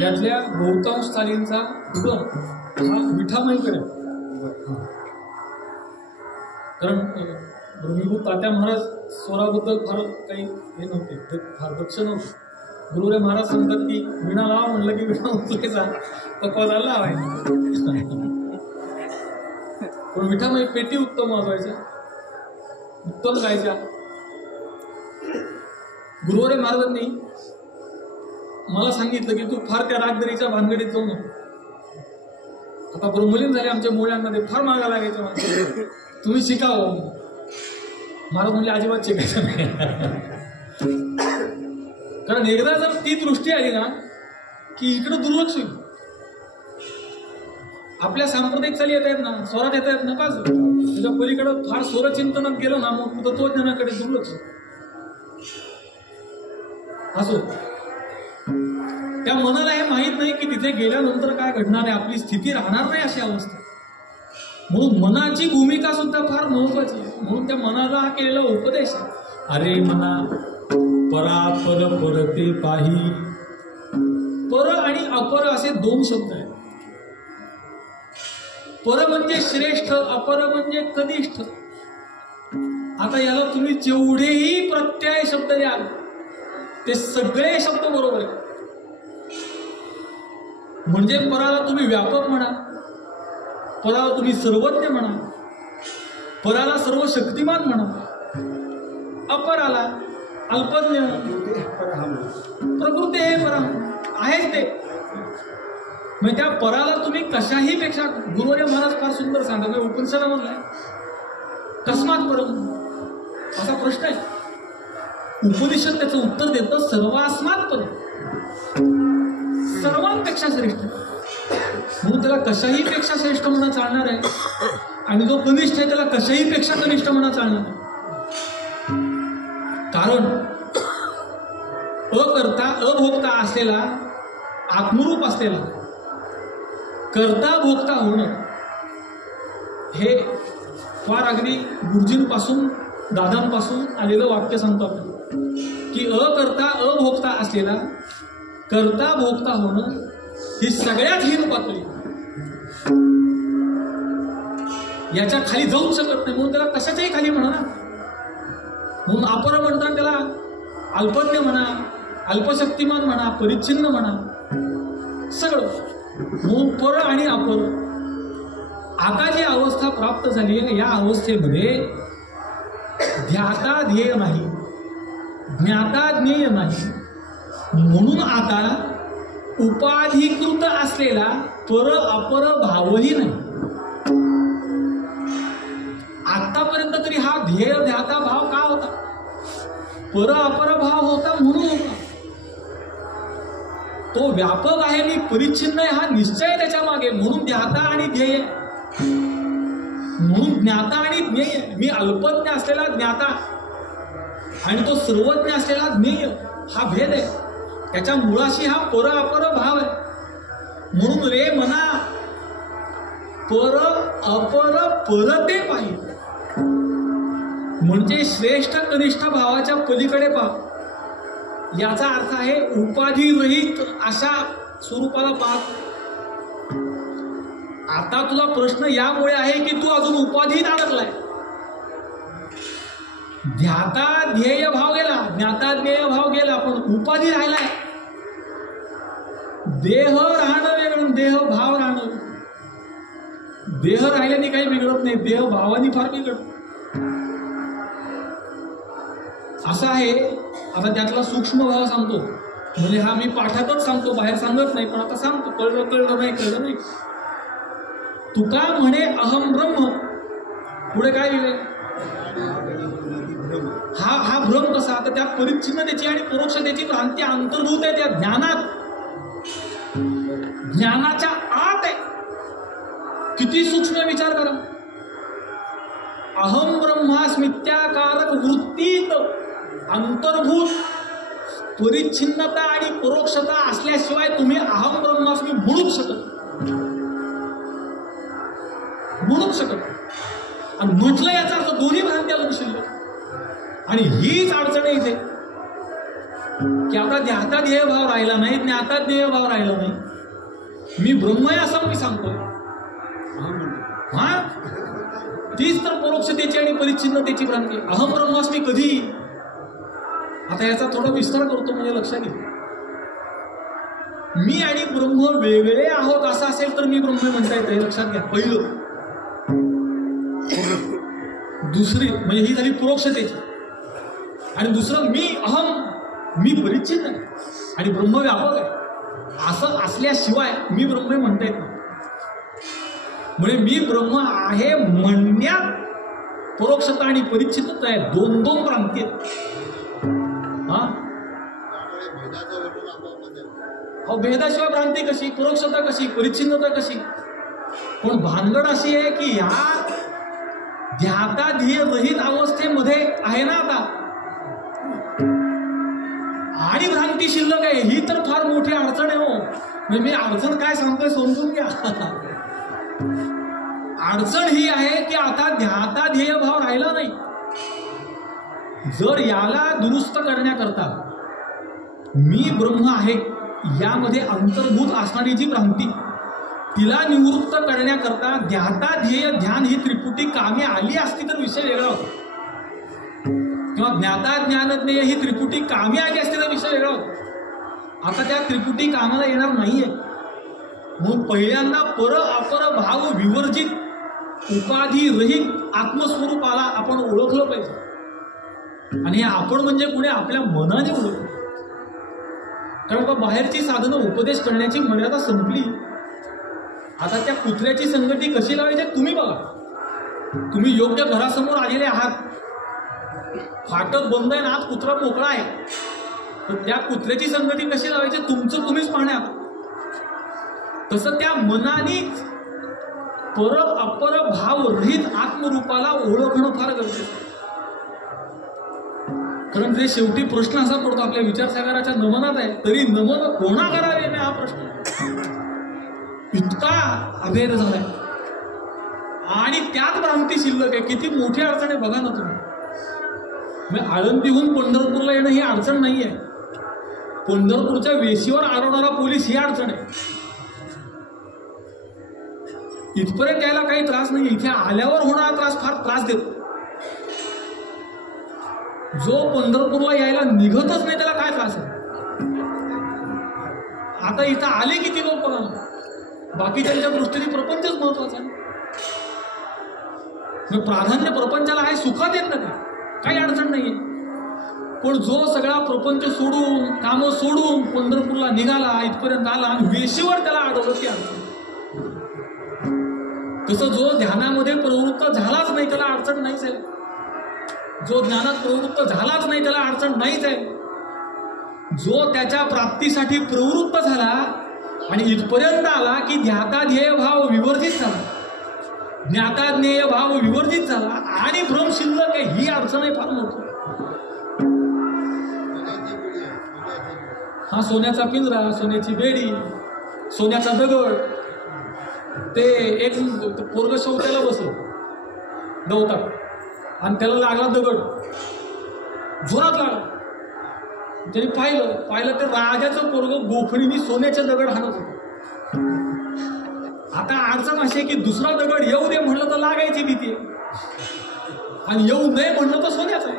यातल्या बहुतांश चालींचा उगम हा विठामाईकडे, कारण भूमिभूत तात्या महाराज स्वराबद्दल फार काही हे नव्हते, ते फार दक्ष नव्हते. गुरुरे महाराज सांगतात की विणा लावा म्हणलं की विणा उचलायचा, पक्वाजाला लावायचा. पण विठामाई पेटी उत्तम वाजवायच्या, उत्तम गायच्या. गुरुवारे महाराजांनी मला सांगितलं की तू फार त्या रागदरीच्या भानगडीत जाऊ नको. आता ब्रह्मलीन झाले आमच्या मुळ्यांमध्ये, फार मागा लागायचं मला, तुम्ही शिकावं. महाराज म्हणजे अजिबात शिकायचं नाही, कारण एकदा जर ती दृष्टी आली ना की इकडं दुर्लक्ष होईल. आपल्या सांप्रदायिक चाली येत आहेत ना, स्वरात येत आहेत नका, त्याच्या पलीकडं फार स्वरचिंतनात गेलं ना मग तत्वज्ञानाकडे दुर्लक्ष. असो, त्या मनाला हे माहित नाही की तिथे गेल्यानंतर काय घडणार आहे, आपली स्थिती राहणार नाही अशी अवस्था. म्हणून मनाची भूमिका सुद्धा फार महत्वाची आहे. म्हणून त्या मनाला हा केलेला उपदेश आहे, अरे मना परापर परते पाही. पर आणि अपर असे दोन शब्द आहेत. पर म्हणजे श्रेष्ठ, अपर म्हणजे कनिष्ठ. आता याला तुम्ही जेवढेही प्रत्यय शब्द द्याल ते सगळे शब्द बरोबर आहेत. म्हणजे पराला तुम्ही व्यापक म्हणा, पराला तुम्ही सर्वज्ञ म्हणा, पराला सर्व शक्तिमान म्हणा, अपराला अल्पज्ञ, प्रकृती हे परा आहेच ते. म्हणजे त्या पराला तुम्ही कशाही पेक्षा, गुरुवर्य महाराज फार सुंदर सांगतात, म्हणजे उपनिषदामधला कस्मात परम असा प्रश्न आहे. उपनिषद त्याचं उत्तर देतं सर्वास्मात परम, सर्वांपेक्षा श्रेष्ठ. म्हणून त्याला कशाही पेक्षा श्रेष्ठ म्हणा चालणार आहे, आणि जो कनिष्ठ आहे त्याला कशाही पेक्षा कनिष्ठ म्हणा चालणार आहे. कारण अकर्ता अभोक्ता असलेला, आत्मरूप असलेला, कर्ता भोक्ता होणं हे फार अगदी गुरुजींपासून दादांपासून आलेलं वाक्य सांगतो आपण की अकर्ता अभोक्ता असलेला कर्ता भोक्ता होणं ही सगळ्यात हीन पातळी, याच्या खाली जाऊच शकत नाही. म्हणून त्याला कशाच्याही खाली म्हणा ना. म्हणून अपर म्हणतात त्याला अल्पज्ञ म्हणा, अल्पशक्तिमान म्हणा, परिच्छिन्न म्हणा, सगळं. म्हणून पर आणि अपर. आता जी अवस्था प्राप्त झाली आहे या अवस्थेमध्ये ध्याता ध्येय नाही, ज्ञाता ज्ञेय नाही. म्हणून आता उपाधिकृत असलेला पर अपर भावही नाही. आतापर्यंत तरी हा ध्येय ध्याता भाव का होता? पर अपर भाव होता म्हणून होता. तो व्यापक आहे मी परिच्छिन्न आहे हा निश्चय त्याच्या मागे, म्हणून ध्याता आणि ध्येय. म्हणून ज्ञाता आणि ज्ञेय. मी अल्पज्ञ असलेला ज्ञाता आणि तो सर्वज्ञ असलेला ज्ञेय हा भेद आहे. त्याच्या मुळाशी हा पर अपर भाव आहे. म्हणून रे मना पर अपर परते पाहिजे, म्हणजे श्रेष्ठ कनिष्ठ भावाच्या पलीकडे पहा. याचा अर्थ आहे उपाधिरहित अशा स्वरूपाला पाह. आता तुला प्रश्न यामुळे आहे की तू अजून उपाधीत अडकलाय. ध्याता ध्येय भाव गेला, ज्ञाता ध्येय भाव गेला, पण उपाधी राहिलाय. देह राहणं वेगळं, देह भाव राहणं. देह राहिल्याने काही बिघडत नाही, देह भावानी फार बिघडत. असा आहे. आता त्यातला सूक्ष्म भाव सांगतो, म्हणजे हा मी पाठातच सांगतो, बाहेर सांगत नाही, पण आता सांगतो. कळलं कळलं नाही, कळलं नाही. तुका म्हणे अहम ब्रह्म. पुढे काय लिहिले? हा भ्रम कसा? तर त्यात परिच्छिन्नतेची आणि परोक्षतेची भ्रांती अंतर्भूत आहे त्या ज्ञानात. ज्ञानाच्या आत आहे. किती सूक्ष्म विचार करा. अहम ब्रह्मास्मित्याकारक वृत्तीत अंतर्भूत परिच्छिन्नता आणि परोक्षता असल्याशिवाय तुम्ही अहम ब्रह्मास्मी म्हणूच शकत. आणि म्हटलं याचा अर्थ दोन्ही भ्रांती आलं शिल्लक. आणि हीच अडचण आहे इथे की आता ध्याता ध्येय भाव राहिला नाही, ज्ञाता ध्येय भाव राहिला नाही. मी ब्रह्म आहे असं मी सांगतोय. हा तीच तर परोक्षतेची आणि परिच्छिन्नतेची भ्रांती. अहम ब्रह्मास्मी कधी? आता याचा थोडा विस्तार करतो म्हणजे लक्षात घे. मी आणि ब्रह्म वेगळे आहोत असं असेल तर मी ब्रह्म म्हणता येतं, हे लक्षात घ्या. पहिलं. दुसरी म्हणजे ही झाली परोक्षतेची. आणि दुसरं मी अहम, मी परिच्छिन्न आहे आणि ब्रह्म व्यापक आहे असं असल्याशिवाय मी ब्रह्म म्हणता येत नाही. म्हणजे मी ब्रह्म आहे म्हणण्यात परोक्षता आणि परिच्छिन्नता आहे, दोन दोन भ्रांती आहेत. हा भेदाशिवाय भ्रांती कशी? परोक्षता कशी? परिच्छिन्नता कशी? पण भानगड अशी आहे की ह्या ध्याता ध्येय रहित अवस्थेमध्ये आहे ना आता, आणि भ्रांती शिल्लक आहे. ही तर फार मोठी अडचण आहे हो. म्हणजे मी अडचण काय सांगतोय समजून घ्या. अडचण ही आहे की आता ध्याता ध्येय भाव राहिला नाही. जर याला दुरुस्त करण्याकरता मी ब्रह्म आहे यामध्ये अंतर्भूत असणारी जी भ्रांती तिला निवृत्त करण्याकरता ध्याता ध्येय ध्यान ही त्रिपुटी कामी आली असती तर विषय वेगळा होता. किंवा ज्ञाता ज्ञान ज्ञेय ही त्रिपुटी कामी आली असती तर विषय वेगळा होता. आता त्या त्रिपुटी कामाला येणार नाहीये. म्हणून पहिल्यांदा पर अपर भाव विवर्जित उपाधी रहित आत्मस्वरूपाला आपण ओळखलं पाहिजे. आणि हे आपण म्हणजे पुढे आपल्या मनाने ओळखलं. कारण का बाहेरची साधनं उपदेश करण्याची मर्यादा संपली. आता त्या कुत्र्याची संगती कशी लावायची तुम्ही बघा. तुम्ही योग्य घरासमोर आलेले आहात, फाटक बंद आहे ना, आत कुत्रा मोकळा आहे, तर त्या कुत्र्याची संगती कशी लावायची तुमचं तुम्हीच पाहण्यात. तसं त्या मनानेच पर अपर भाव रहित आत्मरूपाला ओळखणं फार गरजेचं आहे. कारण ते शेवटी प्रश्न असा पडतो आपल्या विचारसागराच्या नमनात आहे, तरी नमन कोणा करावे ना हा प्रश्न इतका अभेद झालाय. आणि त्यात भ्रांती शिल्लक आहे. किती मोठी अडचण आहे बघा ना तुम्ही. मग आळंदीहून पंढरपूरला येणं ही अडचण नाही आहे. पंढरपूरच्या वेशीवर आरवणारा पोलीस ही अडचण आहे. इथपर्यंत यायला काही त्रास नाही, इथे आल्यावर होणारा त्रास फार त्रास देतो. जो पंढरपूरला यायला निघतच नाही त्याला काय त्रास आहे. आता इथं आले किती लोक बघा ना. बाकीच्या दृष्टीने प्रपंचच महत्वाचा आहे. प्राधान्य प्रपंचाला आहे, सुखात येत नाही, काही अडचण नाहीये. पण जो सगळा प्रपंच सोडून कामं सोडून पंढरपूरला निघाला, इथपर्यंत आला आणि वेशीवर त्याला अडवलं ती अडचण. तसं जो ध्यानामध्ये प्रवृत्त झालाच नाही त्याला अडचण नाहीच आहे. जो ज्ञानात प्रवृत्त झालाच नाही त्याला अडचण नाहीच आहे. जो त्याच्या प्राप्तीसाठी प्रवृत्त झाला आणि इथपर्यंत आला की ध्याता ध्येय भाव विवर्जित झाला, ज्ञाता ज्ञेय भाव विवर्जित झाला आणि भ्रम शिल्लक आहे, ही अडचण आहे फार मोठी. हा सोन्याचा पिंजरा, सोन्याची बेडी, सोन्याचा दगड, ते एक पोरग शौचाला बसलं गवतात आणि त्याला लागला दगड, जोरात लागला. त्याने पाहिलं ते राजाचं पोरग गोफणीने सोन्याचे दगड हाणत होतं. आता अडचण अशी आहे की दुसरा दगड येऊ दे म्हणलं तर लागायची भीती आहे आणि येऊ नये म्हणलं तर सोन्याचं आहे.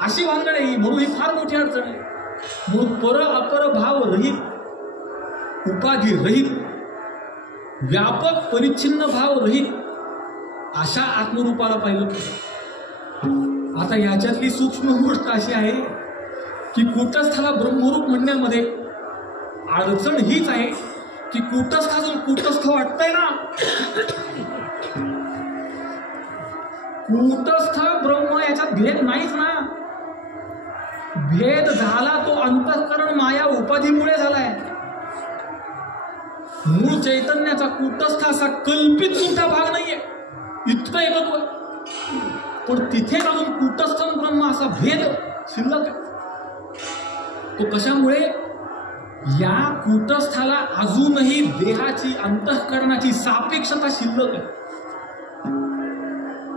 अशी भानगड आहे. म्हणून ही फार मोठी अडचण आहे. म्हणून पर अपर भाव रहित, उपाधी रहित, व्यापक परिच्छिन्न भाव रहित अशा आत्मरूपाला पाहिलं. आता याच्यातली सूक्ष्म गोष्ट अशी आहे की कूटस्थाला ब्रह्मरूप म्हणण्यामध्ये अडचण हीच आहे की कूटस्थातून कूटस्थ वाटतंय ना, कूटस्थ ब्रह्म याच्यात भेद नाहीच ना. भेद झाला तो अंतःकरण माया उपाधीमुळे झालाय. मूळ चैतन्याचा कूटस्थ असा कल्पित सुद्धा भाग नाहीये, इतकं एकत्व. पण तिथे अजून कूटस्थ ब्रह्म असा भेद शिल्लक आहे. तो कशामुळे? या कूटस्थाला अजूनही देहाची अंतःकरणाची सापेक्षता शिल्लक आहे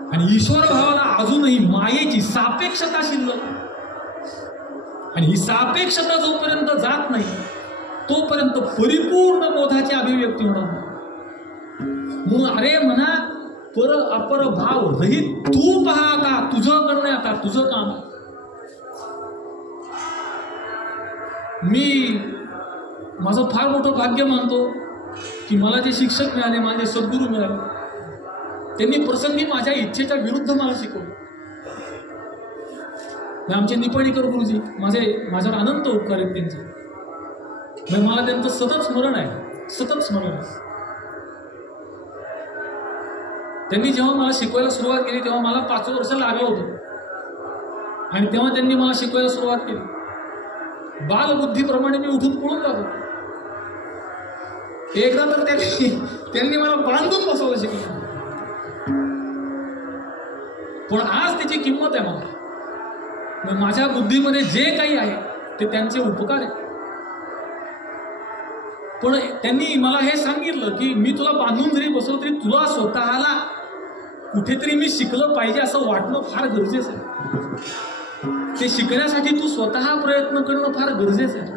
आणि ईश्वर भावाला अजूनही मायेची सापेक्षता शिल्लक आहे. आणि ही सापेक्षता जोपर्यंत जात नाही तोपर्यंत परिपूर्ण बोधाची अभिव्यक्ती होणार नाही. म्हणून अरे म्हणा पर अपर भाव रहित तू पहा, आता तुझं करणं, आता तुझं काम. मी माझं फार मोठं भाग्य मानतो की मला जे शिक्षक मिळाले, माझे सद्गुरू मिळाले, त्यांनी प्रसंगी माझ्या इच्छेच्या विरुद्ध मला शिकवलं. आमचे निपाणीकर गुरुजी माझ्यावर अनंत उपकार आहेत त्यांचे. मला त्यांचं सतत स्मरण आहे, सतत स्मरण आहे. त्यांनी जेव्हा मला शिकवायला सुरुवात केली तेव्हा मला 5 वर्ष लागलं होतं आणि तेव्हा त्यांनी मला शिकवायला सुरुवात केली. बालबुद्धीप्रमाणे मी उठून पळून जात होतो. एकदा तर त्यांनी मला बांधून बसवायला शिकवलं. पण आज त्याची किंमत आहे मला. माझ्या बुद्धीमध्ये जे काही आहे ते त्यांचे उपकार आहे. पण त्यांनी मला हे सांगितलं की मी तुला बांधून जरी बसवलं तरी तुला स्वतःला कुठेतरी मी शिकलं पाहिजे असं वाटणं फार गरजेचं आहे. ते शिकण्यासाठी तू स्वतः प्रयत्न करणं फार गरजेचं आहे.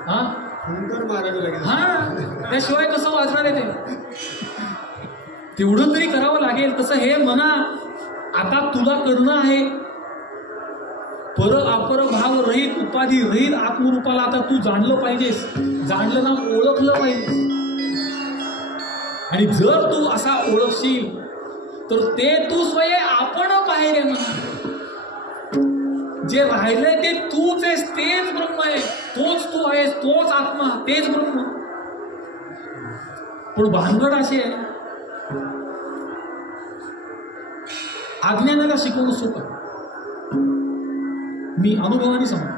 हा, त्याशिवाय कसं वाचणार आहे ते? तेवढं तरी करावं लागेल. तसं हे म्हणा आता तुला करणं आहे पर अपर भाव रहित, उपाधी रहित आत्मरूपाला आता तू जाणलं पाहिजेस. जाणलं ना, ओळखलं पाहिजे. आणि जर तू असा ओळखशील तर ते तू स्वये आपण पाहिले म्हणा. जे राहिलंय ते तूच आहेस, तेच ब्रह्म आहे, तोच तू आहेस, तोच आत्मा, तेच ब्रह्म. पण भानगड अशी आहे, अज्ञानाला शिकवणं सोपं. मी अनुभवाने सांगतो,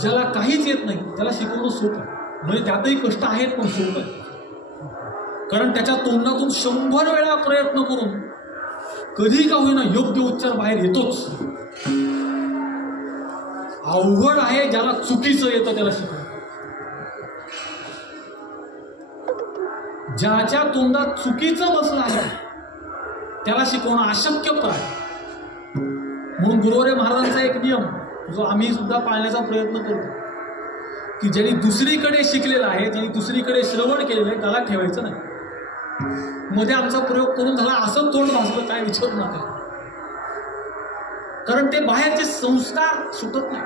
ज्याला काहीच येत नाही त्याला शिकवणं सोपं. म्हणजे त्यातही कष्ट आहेत पण सोपं आहे. कारण त्याच्या तोंडातून 100 वेळा प्रयत्न करून कधी का होईना योग्य उच्चार बाहेर येतोच. अवघड आहे ज्याला चुकीचं येतं त्याला शिकवणं. ज्याच्या तोंडात चुकीचं बसलं आहे त्याला शिकवणं अशक्य आहे. म्हणून गुरुवरे महाराजांचा एक नियम जो आम्ही सुद्धा पाळण्याचा प्रयत्न करतो की ज्यांनी दुसरीकडे शिकलेला आहे, ज्यांनी दुसरीकडे श्रवण केलेलं आहे त्याला ठेवायचं नाही. मध्ये आमचा प्रयोग करून झाला असं तोंड भासलं काय विचारू नका, कारण ते बाहेरचे संस्कार सुटत नाही.